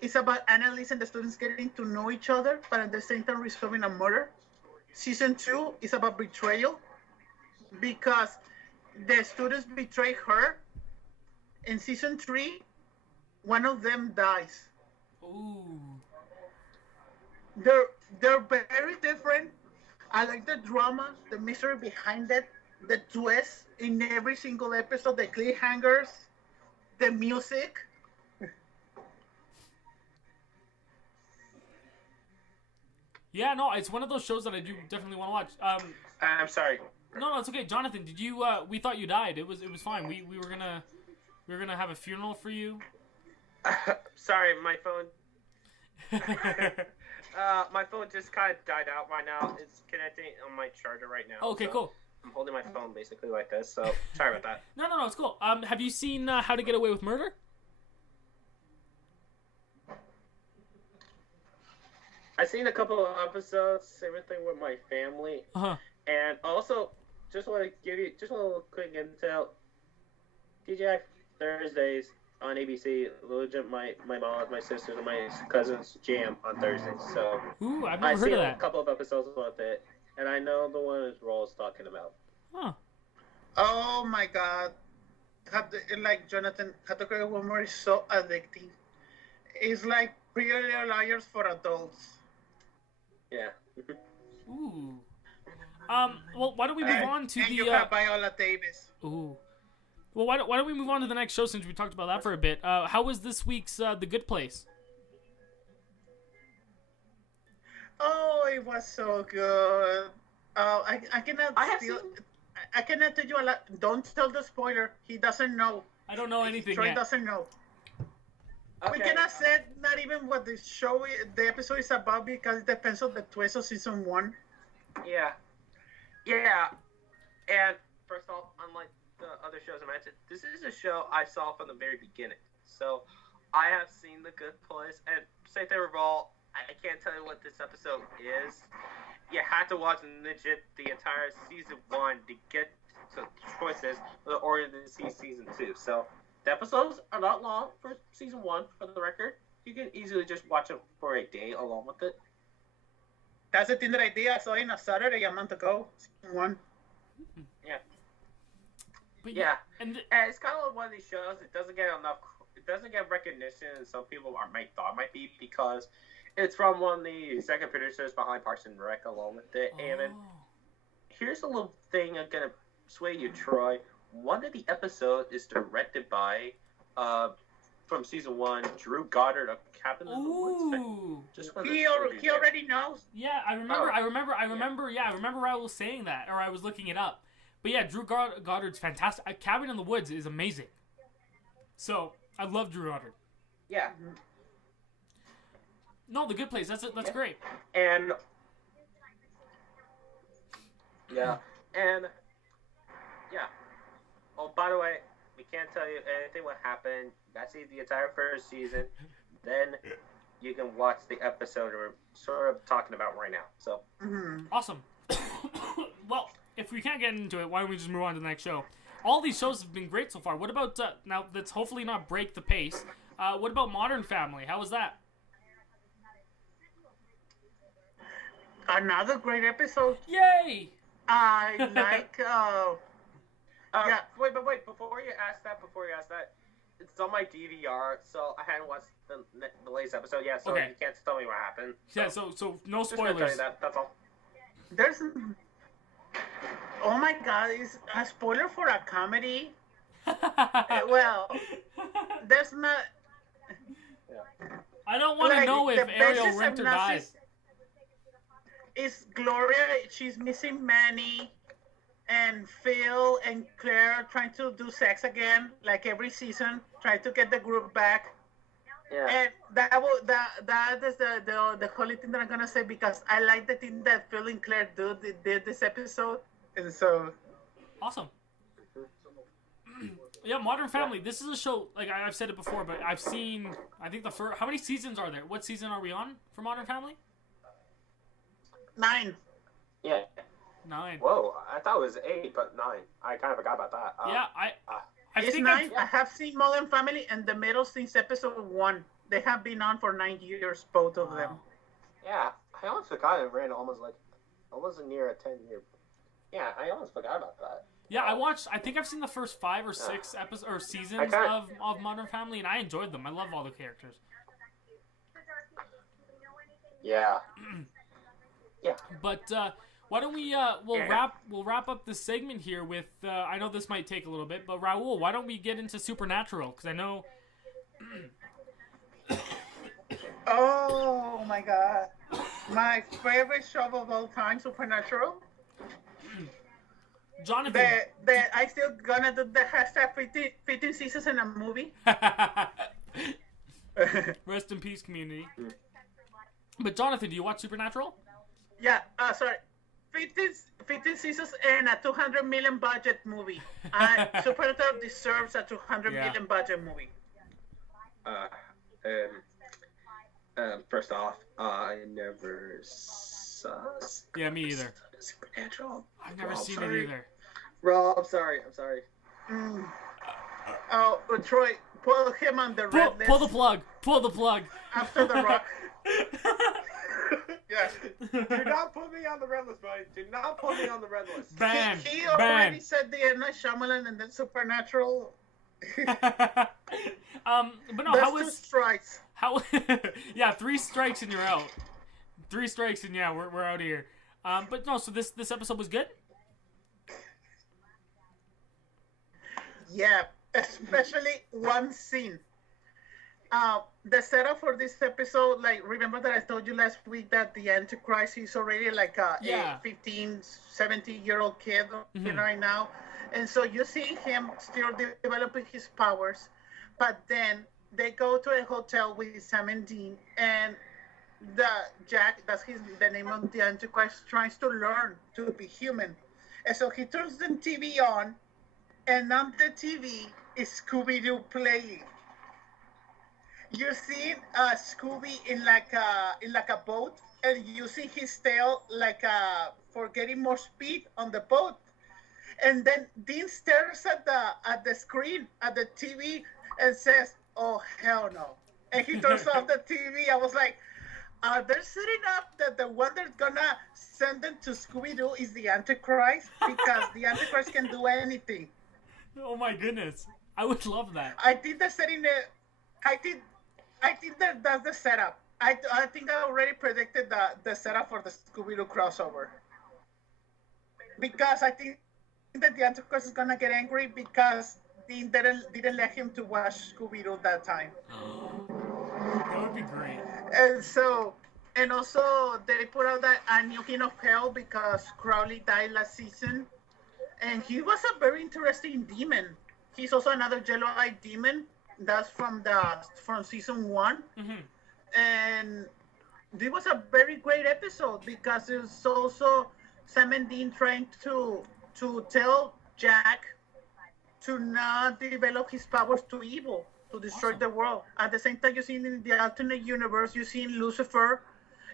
is about Annalise and the students getting to know each other, but at the same time resolving a murder. Season 2 is about betrayal, because the students betray her. In season 3, one of them dies. Ooh. They're very different. I like the drama, the mystery behind it, the twist in every single episode, the cliffhangers, the music. Yeah, no, it's one of those shows that I do definitely want to watch. I'm sorry. No, it's okay, Jonathan. Did you? We thought you died. It was fine. We were gonna have a funeral for you. Sorry, my phone. My phone just kind of died out right now. It's connecting on my charger right now. Okay, so cool. I'm holding my phone basically like this, so sorry about that. No, it's cool. Have you seen How to Get Away with Murder? I've seen a couple of episodes, everything with my family, and also just want to give you just a little quick intel. TGI Thursdays on ABC. Legit, my mom, my sisters, and my cousins jam on Thursdays. So Ooh, I've never heard of that. I've seen a couple of episodes with it, and I know the one Roll's talking about. Huh. Oh my God. Like Jonathan, How to Get Away with Murder is so addicting. It's like Pretty Little Liars for adults. Yeah. Ooh. Well, why don't we move on to and the? You have Viola Davis. Ooh. Well, why don't we move on to the next show since we talked about that for a bit? How was this week's The Good Place? Oh, it was so good. I cannot. I cannot tell you a lot. Don't tell the spoiler. He doesn't know. I don't know anything Troy yet. doesn't know. Okay. We cannot say not even what the show, the episode is about because it depends on the twist of season 1. Yeah. Yeah. And first off, unlike the other shows I mentioned, this is a show I saw from the very beginning. So I have seen The Good Place, and say they were all, I can't tell you what this episode is. You had to watch legit the entire season 1 to get to choices or to see season 2. So the episodes are not long for season 1, for the record. You can easily just watch it for a day along with it. That's the thing that I did. I saw it on a Saturday a month ago. Season 1. Yeah. But yeah. And it's kind of like one of these shows. It doesn't get recognition, and some people thought it might be because it's from one of the executive producers behind Parks and Rec along with it. And then here's a little thing I'm gonna sway you, Troy. One of the episodes is directed by, from season 1, Drew Goddard of Cabin in the Woods. He already knows. Yeah, I remember Raul saying that, or I was looking it up. But yeah, Drew Goddard's fantastic. Cabin in the Woods is amazing. So I love Drew Goddard. Yeah. No, The Good Place. That's great. And yeah, oh, by the way, we can't tell you anything what happened. You gotta see the entire first season, then you can watch the episode we're sort of talking about right now. So awesome. Well, if we can't get into it, why don't we just move on to the next show? All these shows have been great so far. What about now? Let's hopefully not break the pace. What about Modern Family? How was that? Another great episode. Yay! I like. Yeah. Wait. Before you ask that, it's on my DVR, so I hadn't watched the latest episode yet, so okay. You can't tell me what happened. So. Yeah. So no Just gonna spoilers. tell you that's all. There's. Oh my God! Is a spoiler for a comedy? Well, there's not. Yeah. I don't want to know if Ariel Winter dies. It's Gloria. She's missing Manny, and Phil and Claire trying to do sex again, like every season, trying to get the group back. Yeah. And that is the only thing that I'm gonna say because I like the thing that Phil and Claire did this episode, and so awesome. Yeah, Modern Family. This is a show, like I've said it before, but I've seen, I think the first, how many seasons are there? What season are we on for Modern Family? 9. Yeah. 9. Whoa, I thought it was 8, but 9. I kind of forgot about that. Yeah, I it's think 9. I have seen Modern Family in the middle since episode 1. They have been on for 9 years, both of them. Yeah, I almost forgot it ran almost near a 10-year. Yeah, I almost forgot about that. Yeah, I think I've seen the first 5 or 6 episodes or seasons of Modern Family, and I enjoyed them. I love all the characters. Yeah. Yeah. But why don't we we'll wrap up this segment here with I know this might take a little bit, but Raul, why don't we get into Supernatural? Because I know. Oh my God. My favorite show of all time, Supernatural. Jonathan. I still gonna do the hashtag 15 seasons in a movie. Rest in peace, community. But Jonathan, do you watch Supernatural? Yeah, sorry. 15 seasons and a 200 million budget movie. Supernatural deserves a 200 million budget movie. First off, I never saw. Yeah, me either. Supernatural. I've never seen it either. Rob, I'm sorry. Oh, Troy, pull him on the red list. Pull the plug. Pull the plug. After The Rock. Yeah. Do not put me on the red list, buddy. Do not put me on the red list. Ban. He already said the M. Night Shyamalan and then Supernatural. But no, That's how was 2 strikes? how? Yeah, 3 strikes and you're out. 3 strikes and yeah, we're out of here. But no, so this episode was good. Yeah, especially one scene. The setup for this episode, like, remember that I told you last week that the Antichrist is already like a 15, 17-year-old kid right now. And so you see him still developing his powers, but then they go to a hotel with Sam and Dean, and Jack, that's the name of the Antichrist, tries to learn to be human. And so he turns the TV on, and on the TV is Scooby-Doo playing. You see Scooby in like a boat, and you see his tail for getting more speed on the boat. And then Dean stares at the screen, at the TV, and says, "Oh, hell no." And he turns off the TV. I was like, they're setting up that the one that's gonna send them to Scooby-Doo is the Antichrist, because the Antichrist can do anything. Oh my goodness. I would love that. I think they're setting it. I think that's the setup. I think I already predicted the setup for the Scooby-Doo crossover. Because I think that the Antichrist is gonna get angry because Dean didn't let him to watch Scooby-Doo that time. That would be great. And also they put out that A New King of Hell because Crowley died last season, and he was a very interesting demon. He's also another yellow-eyed demon. That's from season 1, and it was a very great episode because it was also Sam and Dean trying to tell Jack to not develop his powers to evil, to destroy the world. At the same time, you see in the alternate universe, you see Lucifer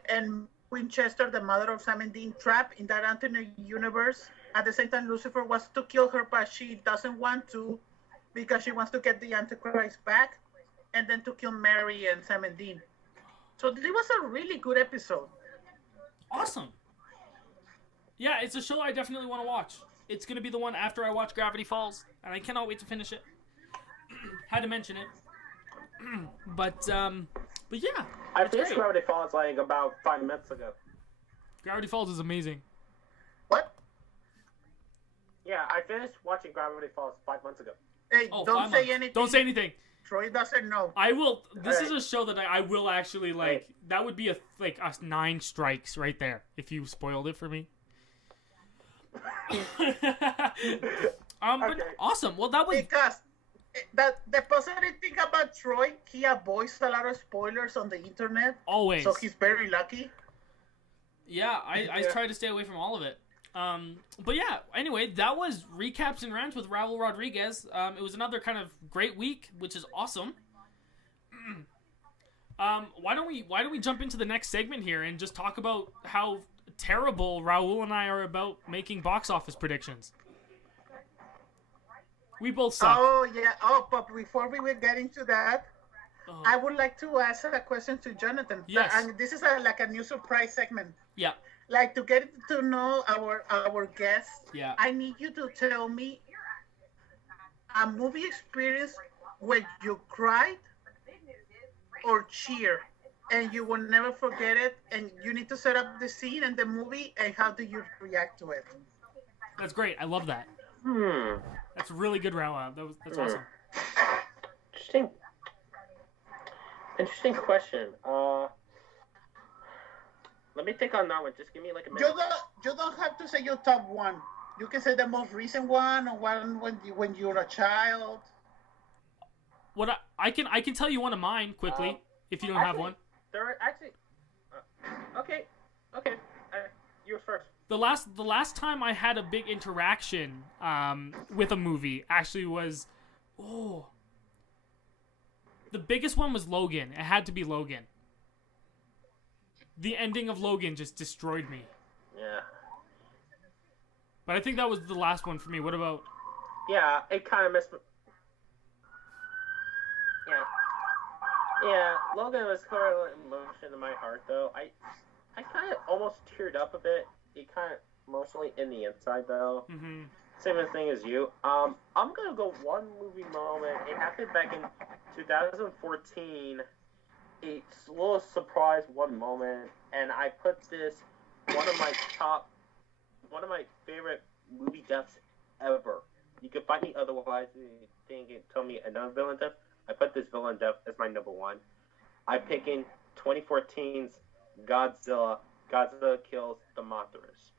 and Winchester, the mother of Sam and Dean, trapped in that alternate universe. At the same time, Lucifer wants to kill her, but she doesn't want to because she wants to get the Antichrist back and then to kill Mary and Sam and Dean. So it was a really good episode. Awesome. Yeah, it's a show I definitely want to watch. It's going to be the one after I watch Gravity Falls, and I cannot wait to finish it. Had to mention it. But yeah. I finished Gravity Falls like about 5 minutes ago. Gravity Falls is amazing. What? Yeah, I finished watching Gravity Falls 5 months ago. Hey, don't say anything. Don't say anything. Troy doesn't know. I will. This is a show that I will actually like. Hey. That would be a 9 strikes right there if you spoiled it for me. But awesome. Well, that was because the positive thing about Troy, he avoids a lot of spoilers on the internet. Always. So he's very lucky. Yeah, I try to stay away from all of it. But yeah, anyway, that was Recaps and Rants with Raul Rodriguez. It was another kind of great week, which is awesome. Why don't we jump into the next segment here and just talk about how terrible Raul and I are about making box office predictions. We both suck. Oh yeah. Oh, but before we will get into that, I would like to ask a question to Jonathan. Yes. And this is like a new surprise segment. Yeah. Like to get to know our guests. Yeah. I need you to tell me a movie experience where you cried or cheer, and you will never forget it. And you need to set up the scene and the movie, and how do you react to it? That's great. I love that. That's really good, Raul. That's awesome. Interesting question. Let Let me think on that one. Just give me like a minute. You don't have to say your top one. You can say the most recent one or one when you're a child. What I can tell you one of mine quickly if you don't have one. There are actually. Okay. You first. The last time I had a big interaction with a movie actually was, the biggest one was Logan. It had to be Logan. The ending of Logan just destroyed me. Yeah. But I think that was the last one for me. What about? Yeah, it kind of missed me. Yeah, Logan was quite an emotion in my heart, though. I kind of almost teared up a bit. It kind of emotionally in the inside, though. Mm-hmm. Same thing as you. I'm gonna go one movie moment. It happened back in 2014. It's a little surprise one moment, and I put this one of my favorite movie deaths ever. You can find me otherwise. You can tell me another villain death. I put this villain death as my number one. I pick in 2014's Godzilla. Godzilla kills the Mothras.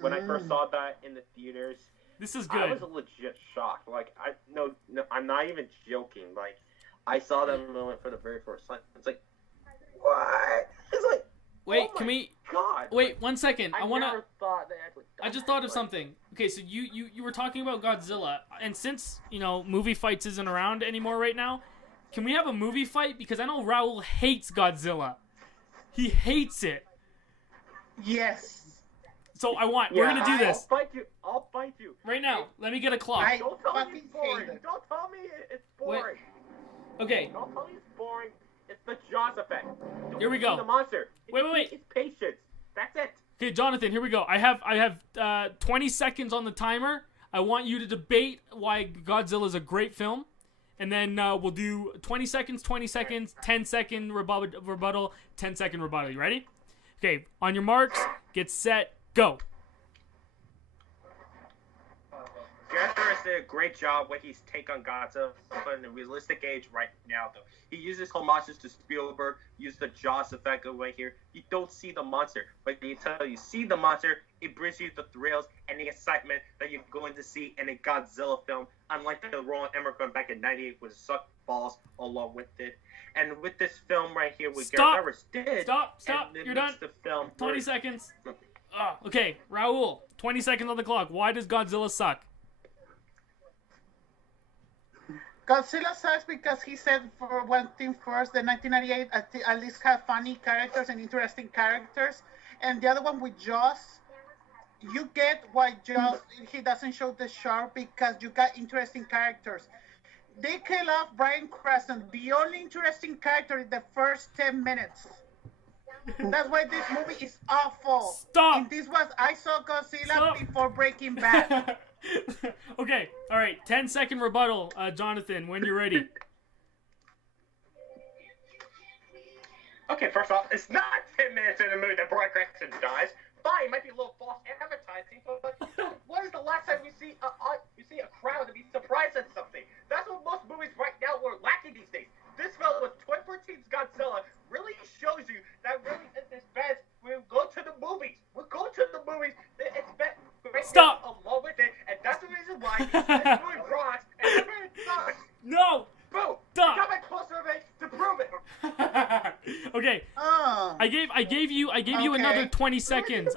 When I first saw that in the theaters, this is good. I was legit shocked. Like no, I'm not even joking. Like I saw that moment for the very first time. It's like, what? It's like, wait, oh can we? God. Wait, like, 1 second. I wanna. Never thought they actually I just thought of something. Okay, so you were talking about Godzilla, and since movie fights isn't around anymore right now, can we have a movie fight? Because I know Raul hates Godzilla. He hates it. Yes. So we're gonna do this. I'll fight you. Right now. Let me get a clock. Don't tell me it's boring. Don't tell me it's boring. Wait. Okay. Don't tell me it's boring. It's the Jaws effect. Here we go. The monster. Wait. It's patience. That's it. Okay, Jonathan, here we go. I have 20 seconds on the timer. I want you to debate why Godzilla is a great film. And then we'll do 20 seconds, 10 second rebuttal, 10 second rebuttal. You ready? Okay, on your marks, get set, go. Edgar did a great job with his take on Godzilla, but in a realistic age right now, though. He uses homages to Spielberg, uses the Jaws effect right here. You don't see the monster, but until you see the monster, it brings you the thrills and the excitement that you're going to see in a Godzilla film, unlike the Roland Emmerich film back in '98, which sucked balls along with it. And with this film right here, what Gareth Evers did... Stop, you're done. The film 20 seconds. Okay, Raul, 20 seconds on the clock. Why does Godzilla suck? Godzilla sucks because he said, for one thing first, the 1998 at least have funny characters and interesting characters. And the other one with Jaws, you get why Jaws, he doesn't show the shark because you got interesting characters. They kill off Bryan Cranston, the only interesting character in the first 10 minutes. That's why this movie is awful. Stop! And I saw Godzilla before Breaking Bad. Okay, alright, 10 second rebuttal, Jonathan, when you're ready. Okay, first off, it's not 10 minutes in the movie that Bryan Cranston dies. Fine, it might be a little false advertising, but when is the last time you see a crowd to be surprised at something? That's what most movies right now are lacking these days. This film with 2014's Godzilla really shows you that really this fans will go to the movies. We'll go to the movies. It's been Stop! Along with it, and that's the reason why this movie rocks and this movie sucks. No! Boom! Stop! Got my close survey to prove it. Okay. I gave you another 20 seconds.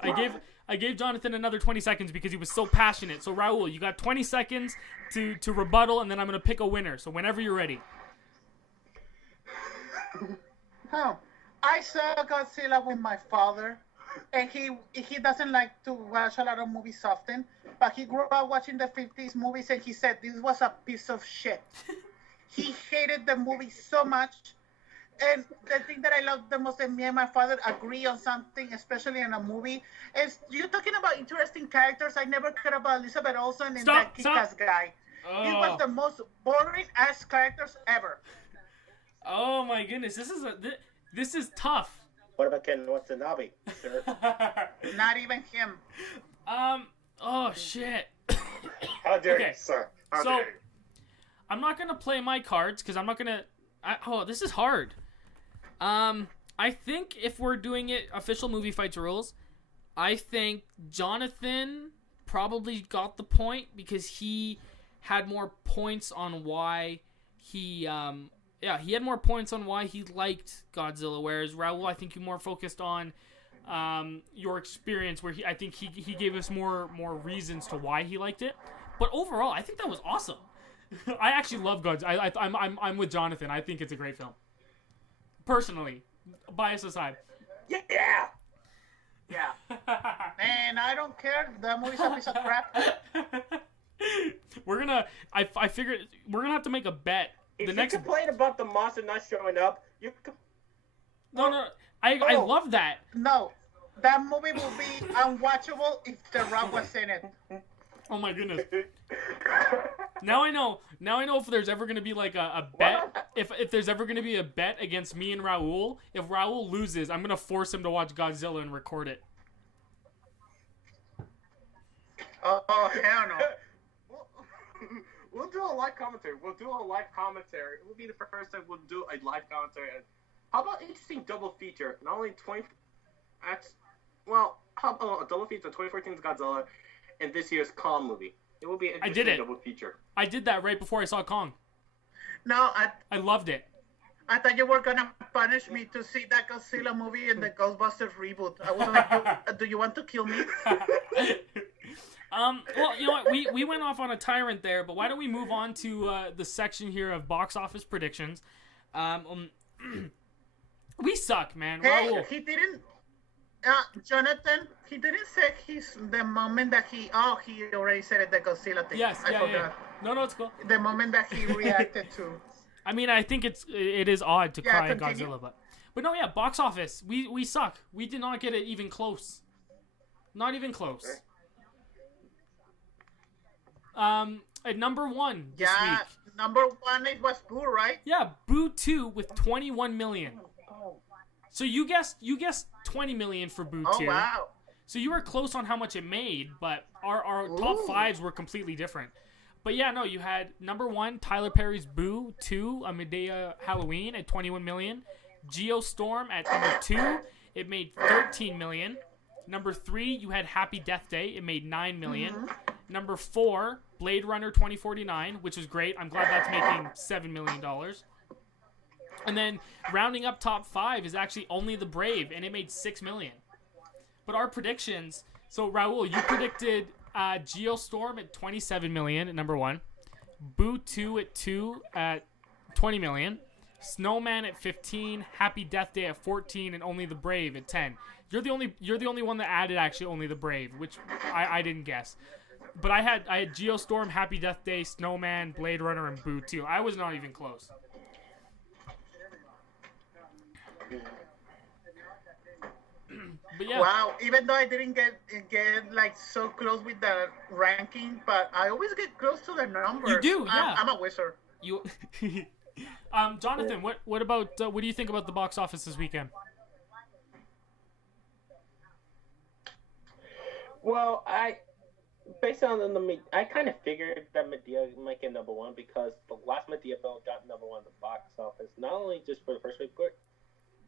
I gave Jonathan another 20 seconds because he was so passionate. So Raul, you got 20 seconds to rebuttal, and then I'm gonna pick a winner. So whenever you're ready. I saw Godzilla with my father, and he doesn't like to watch a lot of movies often, but he grew up watching the 50s movies, and he said this was a piece of shit. He hated the movie so much. And the thing that I love the most, and me and my father agree on something, especially in a movie, is you're talking about interesting characters. I never cared about Elizabeth Olsen and that kick-ass guy. Oh. He was the most boring-ass characters ever. Oh my goodness, this is tough. What about Ken Watanabe, sir? Not even him. Oh shit. How dare you, sir? How dare you? I'm not gonna play my cards because I'm not gonna. This is hard. I think if we're doing it official movie fights rules, I think Jonathan probably got the point because he had more points on why he he had more points on why he liked Godzilla, whereas Raul, I think you more focused on your experience, where I think he gave us more reasons to why he liked it. But overall, I think that was awesome. I actually love Godzilla. I'm with Jonathan. I think it's a great film. Personally, bias aside. Yeah. Man, I don't care. That movie's a piece of crap. I figured we're gonna have to make a bet. If you complain about the monster not showing up, you could... No. I love that. No, that movie will be unwatchable if The Rock was in it. Oh my goodness. Now I know if there's ever gonna be like a bet. If there's ever gonna be a bet against me and Raul, if Raul loses, I'm gonna force him to watch Godzilla and record it. Oh hell no. We'll do a live commentary. It will be the first time we'll do a live commentary. How about interesting double feature? Not only how about a double feature, 2014's Godzilla and this year's Kong movie? It will be an interesting double feature. I did that right before I saw Kong. No, I loved it. I thought you were gonna punish me to see that Godzilla movie and the Ghostbusters reboot. I was like, do you want to kill me? Well, you know what? We went off on a tyrant there, but why don't we move on to the section here of box office predictions? We suck, man. Hey, Raul. he didn't. Jonathan, he didn't say the moment that he already said it, the Godzilla thing. Yes, I forgot. yeah. No, it's cool. The moment that he reacted to. I mean, I think it is odd to cry at continue. Godzilla, but no, yeah, box office. We suck. We did not get it even close. Not even close. At number 1 this week. Number 1 it was Boo, right? Yeah, Boo 2 with 21 million. So you guessed 20 million for Boo 2. Oh wow. So you were close on how much it made, but our top fives were completely different. But yeah, no, you had number 1, Tyler Perry's Boo 2, A Medea Halloween at 21 million. Geostorm at number 2, it made 13 million. Number 3, you had Happy Death Day, it made 9 million. Mm-hmm. Number 4, Blade Runner 2049, which was great. I'm glad that's making $7 million. And then rounding up top 5 is actually Only the Brave, and it made $6 million. But our predictions, so Raul, you predicted Geostorm at 27 million at number 1, Boo 2 at 2 at 20 million, Snowman at 15, Happy Death Day at 14, and Only the Brave at 10. You're the only one that added actually Only the Brave, which I didn't guess. But I had Geostorm, Happy Death Day, Snowman, Blade Runner, and Boo 2. I was not even close. But yeah. Wow, even though I didn't get like so close with the ranking, but I always get close to the numbers. You do, yeah. I'm a wizard. You, Jonathan, what about what do you think about the box office this weekend? Well, based on I kind of figured that Medea might get number 1 because the last Medea film got number 1 at the box office, not only just for the first week, but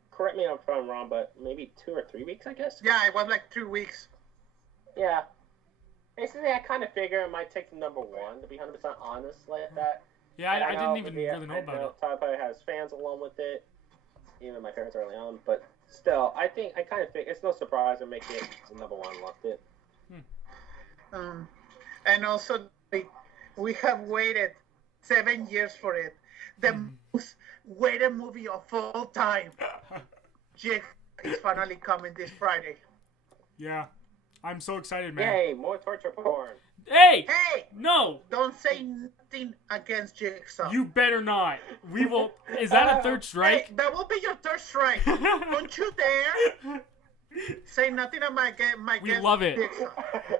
correct me if I'm wrong, but maybe 2 or 3 weeks, I guess. Yeah, it was like 2 weeks. Yeah. Basically, I kind of figure it might take the number 1, to be 100% honest like that. Yeah, I didn't even really know about it. Tyler Perry has fans along with it, even my parents early on, but still, I think I kind of think it's no surprise to make it the number 1 loved it. And also, we have waited 7 years for it. The most waited movie of all time. Jake is finally coming this Friday. Yeah, I'm so excited, man. Yay, more torture porn. Hey! Hey! No! Don't say nothing against Jigsaw. You better not. We will. Is that a third strike? Hey, that will be your third strike. Don't you dare say nothing about my We guest love it. Jigsaw.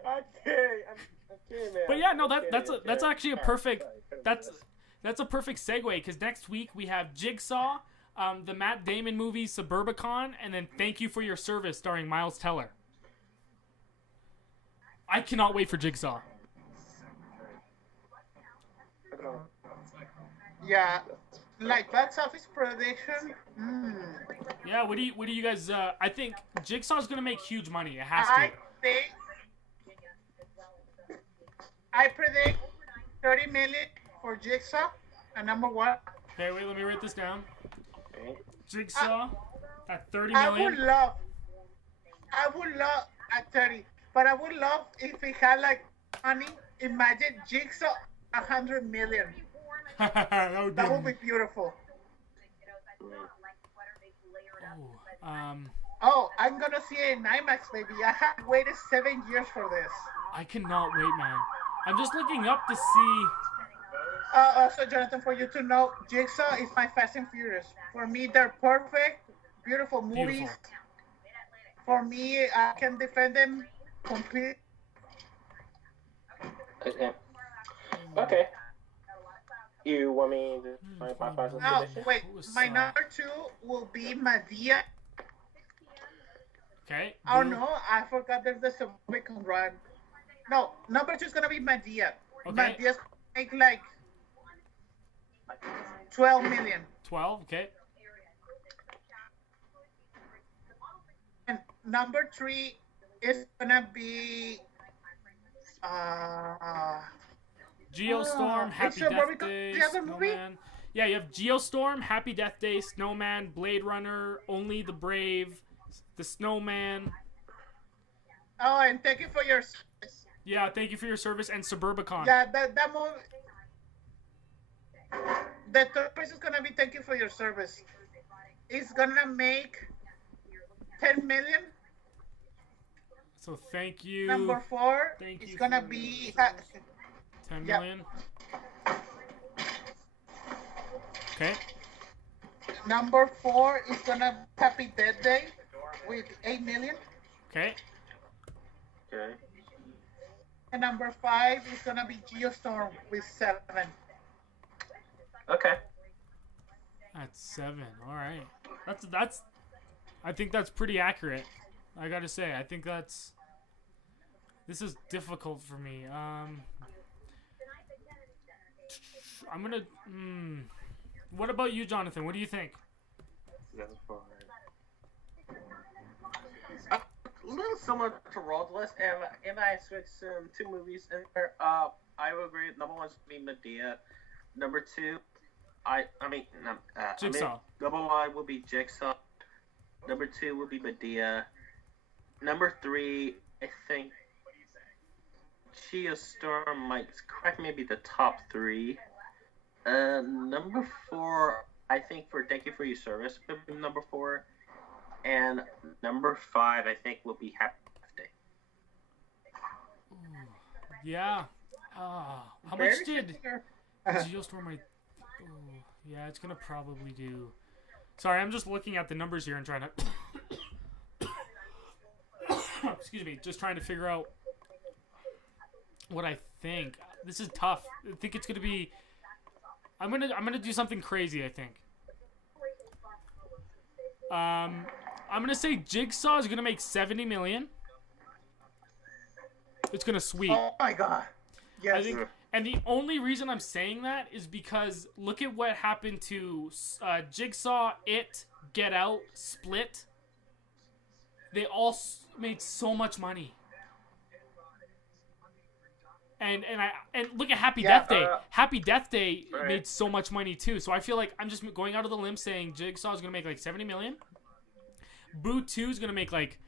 I'm kidding, man. But yeah, no, that's actually a perfect. That's a perfect segue because next week we have Jigsaw, the Matt Damon movie Suburbicon, and then Thank You for Your Service starring Miles Teller. I cannot wait for Jigsaw. Yeah, like box office prediction. Yeah, what do you guys? I think Jigsaw's gonna make huge money. It has to. I predict 30 million for Jigsaw, and number one. Okay, wait, let me write this down. Okay. Jigsaw at 30 million. I would love at 30, but I would love if he had like money. Imagine Jigsaw 100 million. that would be beautiful. Oh, I'm gonna see it in IMAX, baby. I have waited 7 years for this. I cannot wait, man. I'm just looking up to see. Also, Jonathan, for you to know, Jigsaw is my Fast and Furious. For me, they're perfect, beautiful movies. Beautiful. For me, I can defend them completely. Okay. You want me to find my final position? Wait. My number 2 will be Madea. Okay. Oh no, I forgot there's the Suburban run. No, number 2 is gonna be Madea. Okay. Madea's gonna make like 12 million. 12. Okay. And number 3 is gonna be Geostorm, Happy Death Day, the other movie? Snowman. Yeah, you have Geostorm, Happy Death Day, Snowman, Blade Runner, Only the Brave, The Snowman. Oh, and thank you for your service. Yeah, thank you for your service, and Suburbicon. Yeah, that movie. The third place is gonna be thank you for your service. It's gonna make 10 million. So thank you. Number 4 Thank is you gonna for be 10 million. Okay. Number 4 is gonna be Happy Death Day with 8 million. Okay. Okay. And number 5 is gonna be Geostorm with 7. Okay. That's 7. All right. That's. I think that's pretty accurate. I gotta say, I think that's. This is difficult for me. I'm gonna. What about you, Jonathan? What do you think? A little similar to Roadless. If I switch 2 movies in there, I would agree. Number 1 would be Madea. Number 2, Jigsaw. Number 1 will be Jigsaw. Number 2 will be Madea. Number 3, I think Geostorm might crack maybe the top 3. Number 4, I think for Thank You for Your Service would be number 4. And number 5, I think, will be Happy Birthday. Yeah. How much did Geostorm? Yeah, it's gonna probably do. Sorry, I'm just looking at the numbers here and trying to. Excuse me, just trying to figure out what I think. This is tough. I think it's gonna be. I'm gonna do something crazy. I think. I'm gonna say Jigsaw is gonna make 70 million. It's gonna sweep. Oh my god. Yes. I think, and the only reason I'm saying that is because look at what happened to Jigsaw, It, Get Out, Split. They all made so much money. And look at Happy Death Day. Happy Death Day made so much money too. So I feel like I'm just going out of the limb saying Jigsaw is gonna make like 70 million. Boo 2 is gonna make like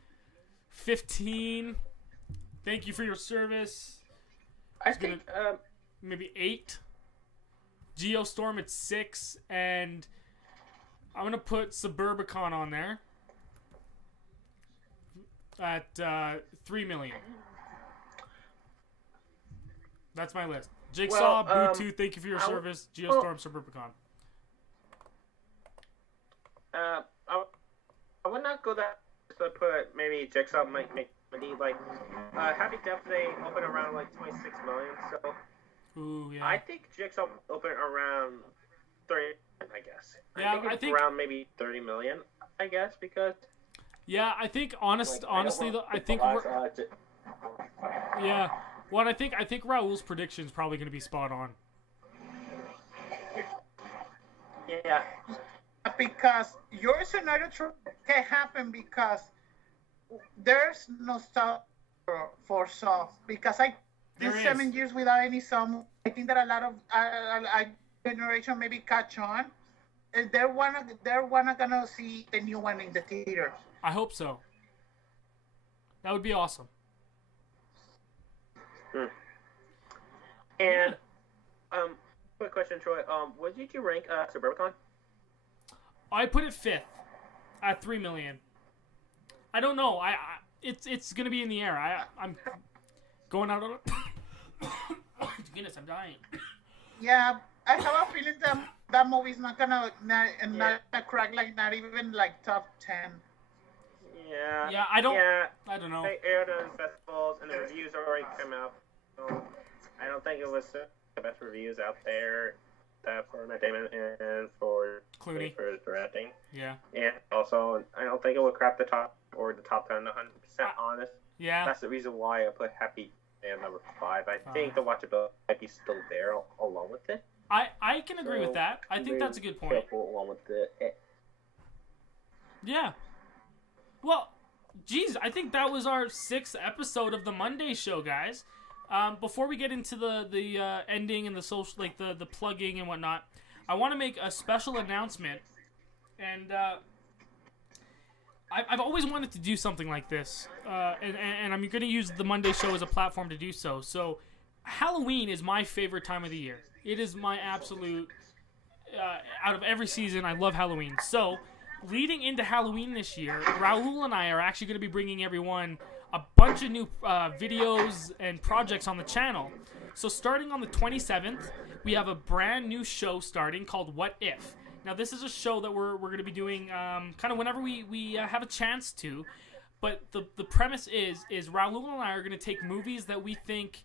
15. Thank You for Your Service. I think maybe 8. Geostorm at 6, and I'm gonna put Suburbicon on there at 3 million. That's my list. Jigsaw, Boo 2, Thank You for Your Service, Geostorm, Suburbicon. I would not go that. So put maybe Jigsaw might make like Happy Death Day open around like 26 million. So. Ooh, yeah. I think Jigsaw open around 30, I guess. Yeah, I think around maybe 30 million, I guess, because. Yeah, I think honestly though, I think yeah. Well, I think Raul's prediction is probably going to be spot on. Yeah. Because your scenario can happen because there's no stuff for Saw. Because I did 7 years without any song. I think that a lot of generation maybe catch on. And they're gonna see the new one in the theater. I hope so. That would be awesome. And quick question, Troy. What did you rank Suburbicon? I put it 5th at 3 million. I don't know. It's gonna be in the air. I'm going out on a goodness, I'm dying. Yeah, I have a feeling that movie's not gonna crack not even top 10. Yeah. Yeah, I don't. Yeah. I don't know. They aired on festivals and the reviews already came out. So I don't think it was the best reviews out there. For Matt Damon and for Clooney for directing. Yeah. And also, I don't think it would crack the top 10 100% honest. Yeah. That's the reason why I put Happy Man number 5. I think the watchability might be still there along with it. I can agree with that. I think that's a good point. Along with it. Yeah. Well, geez, I think that was our 6th episode of the Monday show, guys. Before we get into the ending and the social, the plugging and whatnot, I want to make a special announcement. And I've always wanted to do something like this, and I'm going to use the Monday show as a platform to do so. So, Halloween is my favorite time of the year. It is my absolute, out of every season, I love Halloween. So, leading into Halloween this year, Raul and I are actually going to be bringing everyone a bunch of new videos and projects on the channel. So starting on the 27th, we have a brand new show starting called What If. Now this is a show that we're going to be doing kind of whenever we have a chance to. But the premise is Raul and I are going to take movies that we think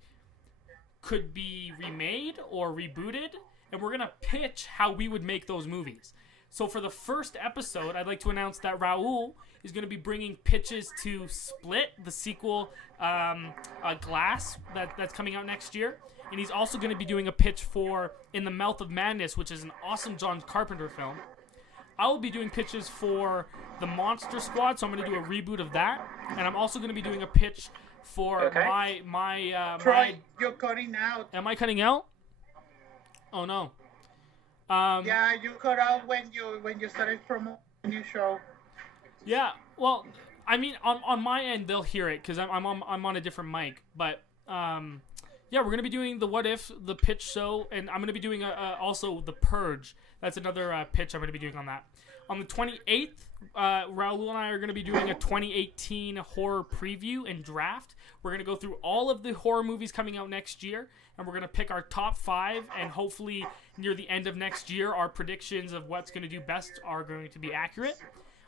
could be remade or rebooted, and we're going to pitch how we would make those movies. So for the first episode, I'd like to announce that Raul is going to be bringing pitches to Split, the sequel, Glass, that's coming out next year. And he's also going to be doing a pitch for In the Mouth of Madness, which is an awesome John Carpenter film. I will be doing pitches for The Monster Squad, so I'm going to do a reboot of that. And I'm also going to be doing a pitch for Troy, you're cutting out. Am I cutting out? Oh, no. Yeah, you cut out when you started promoting the new show. Yeah, well, I mean, on my end they'll hear it because I'm on a different mic. But yeah, we're gonna be doing the What If, the pitch show, and I'm gonna be doing also the Purge. That's another pitch I'm gonna be doing on that. On the 28th, Raul and I are gonna be doing a 2018 horror preview and draft. We're gonna go through all of the horror movies coming out next year, and we're gonna pick our top 5, and hopefully near the end of next year, our predictions of what's gonna do best are going to be accurate.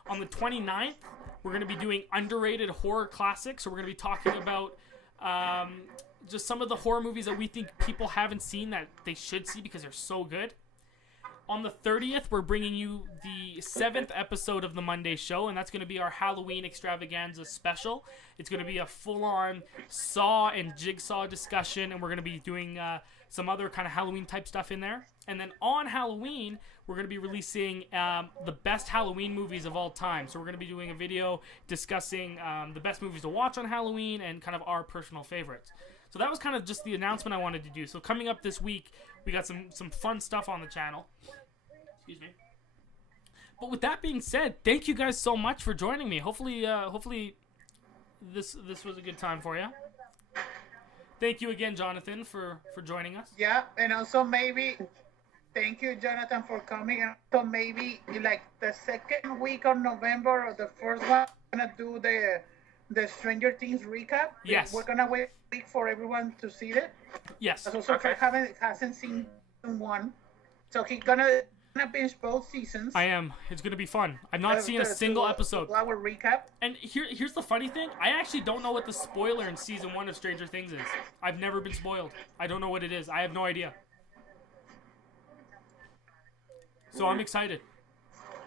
On the 29th, we're going to be doing underrated horror classics. So we're going to be talking about just some of the horror movies that we think people haven't seen that they should see because they're so good. On the 30th, we're bringing you the 7th episode of the Monday show, and that's going to be our Halloween extravaganza special. It's going to be a full-on Saw and Jigsaw discussion, and we're going to be doing some other kind of Halloween-type stuff in there. And then on Halloween, we're going to be releasing the best Halloween movies of all time. So we're going to be doing a video discussing the best movies to watch on Halloween and kind of our personal favorites. So that was kind of just the announcement I wanted to do. So coming up this week, we got some fun stuff on the channel. Excuse me. But with that being said, thank you guys so much for joining me. Hopefully this was a good time for you. Thank you again, Jonathan, for joining us. Yeah, and also maybe... Thank you, Jonathan, for coming. And so maybe like the second week of November or the first one, we're gonna do the Stranger Things recap. Yes. We're gonna wait a week for everyone to see it. Yes. So okay. hasn't seen one, so he's gonna binge both seasons. I am. It's gonna be fun. I've not seen a single episode. Our recap. And here's the funny thing. I actually don't know what the spoiler in season 1 of Stranger Things is. I've never been spoiled. I don't know what it is. I have no idea. So I'm excited.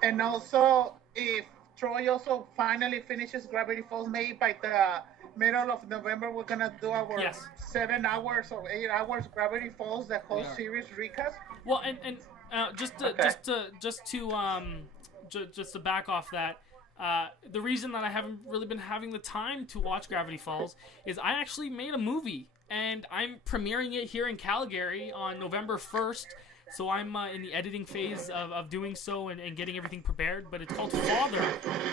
And also, if Troy also finally finishes Gravity Falls, maybe by the middle of November, we're going to do our 7 hours or 8 hours Gravity Falls, the whole series recap. Well, and Just Okay. to back off that. The reason that I haven't really been having the time to watch Gravity Falls is I actually made a movie, and I'm premiering it here in Calgary on November 1st. So I'm in the editing phase of doing so and getting everything prepared. But it's called Father,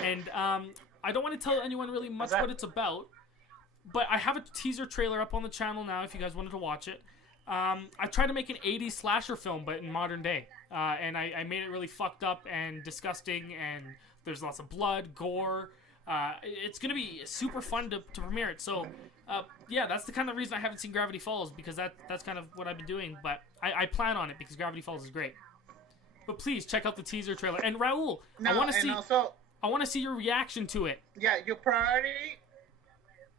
and I don't want to tell anyone really much what it's about. But I have a teaser trailer up on the channel now if you guys wanted to watch it. I tried to make an 80s slasher film, but in modern day. And I made it really fucked up and disgusting, and there's lots of blood, gore. It's going to be super fun to premiere it. So, yeah, that's the kind of reason I haven't seen Gravity Falls, because that's kind of what I've been doing. But I plan on it because Gravity Falls is great. But please check out the teaser trailer. And Raul, I want to see your reaction to it. Yeah, your priority.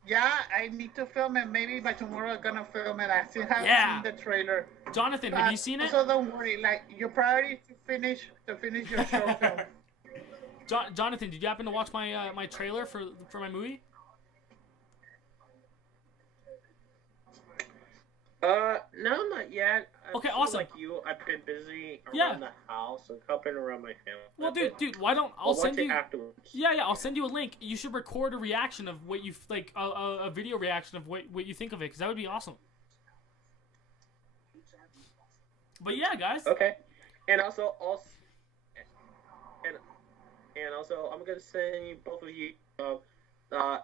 Yeah, I need to film it. Maybe by tomorrow I'm gonna film it. I still haven't seen the trailer. Jonathan, have you seen it? So don't worry. Like, your priority is to finish your short film. Jonathan, did you happen to watch my my trailer for my movie? No, not yet. Okay, feel awesome. Like you, I've been busy around the house and helping around my family. Well, dude, why don't I'll send you afterwards. Yeah, I'll send you a link. You should record a reaction of what you like, a video reaction of what you think of it, because that would be awesome. But yeah, guys. Okay, and also, I'm gonna send both of you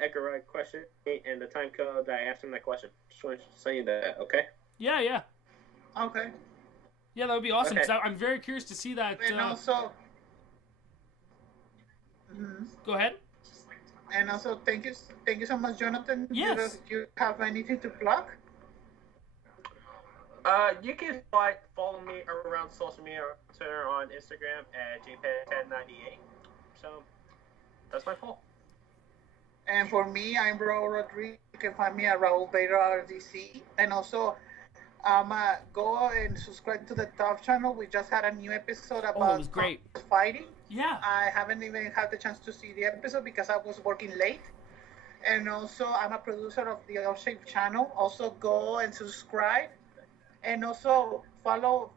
Edgar Wright question and the time code that I asked him that question. Just want to say that, okay? Yeah. Okay. Yeah, that would be awesome. Okay. Cause I'm very curious to see that. And also. Go ahead. And also, thank you so much, Jonathan. Yes. You have anything to plug? You can follow me around social media on Instagram at jpeg1098. So that's my fault. And for me, I'm Raul Rodriguez. You can find me at Raul Beta RDC. And also, go and subscribe to the Top channel. We just had a new episode about it was great. Fighting. Yeah. I haven't even had the chance to see the episode because I was working late. And also, I'm a producer of the Offshape channel. Also, go and subscribe. And also, follow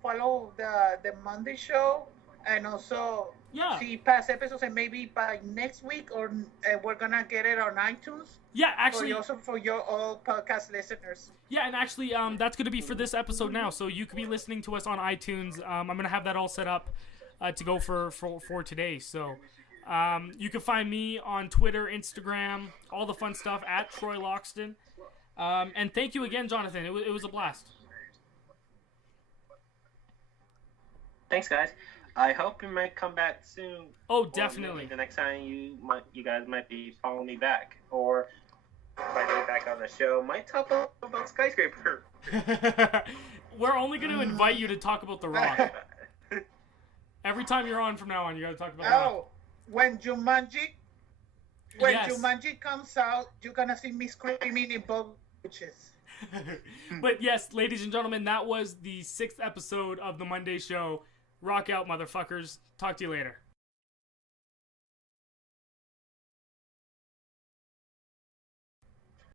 the Monday show. And also, see past episodes. And maybe by next week, we're going to get it on iTunes. Yeah, actually. Also for your all podcast listeners. Yeah, and actually, that's going to be for this episode now. So you could be listening to us on iTunes. I'm going to have that all set up to go for today. So you can find me on Twitter, Instagram, all the fun stuff at Troy Loxton. And thank you again, Jonathan. It was a blast. Thanks, guys. I hope you might come back soon. Oh, definitely. The next time you guys might be following me back, or might be back on the show. Might talk about Skyscraper. We're only going to invite you to talk about The Rock. Every time you're on from now on, you got to talk about The Rock. When Jumanji comes out, you're gonna see me screaming in both pitches. But yes, ladies and gentlemen, that was the 6th episode of the Monday Show. Rock out, motherfuckers. Talk to you later.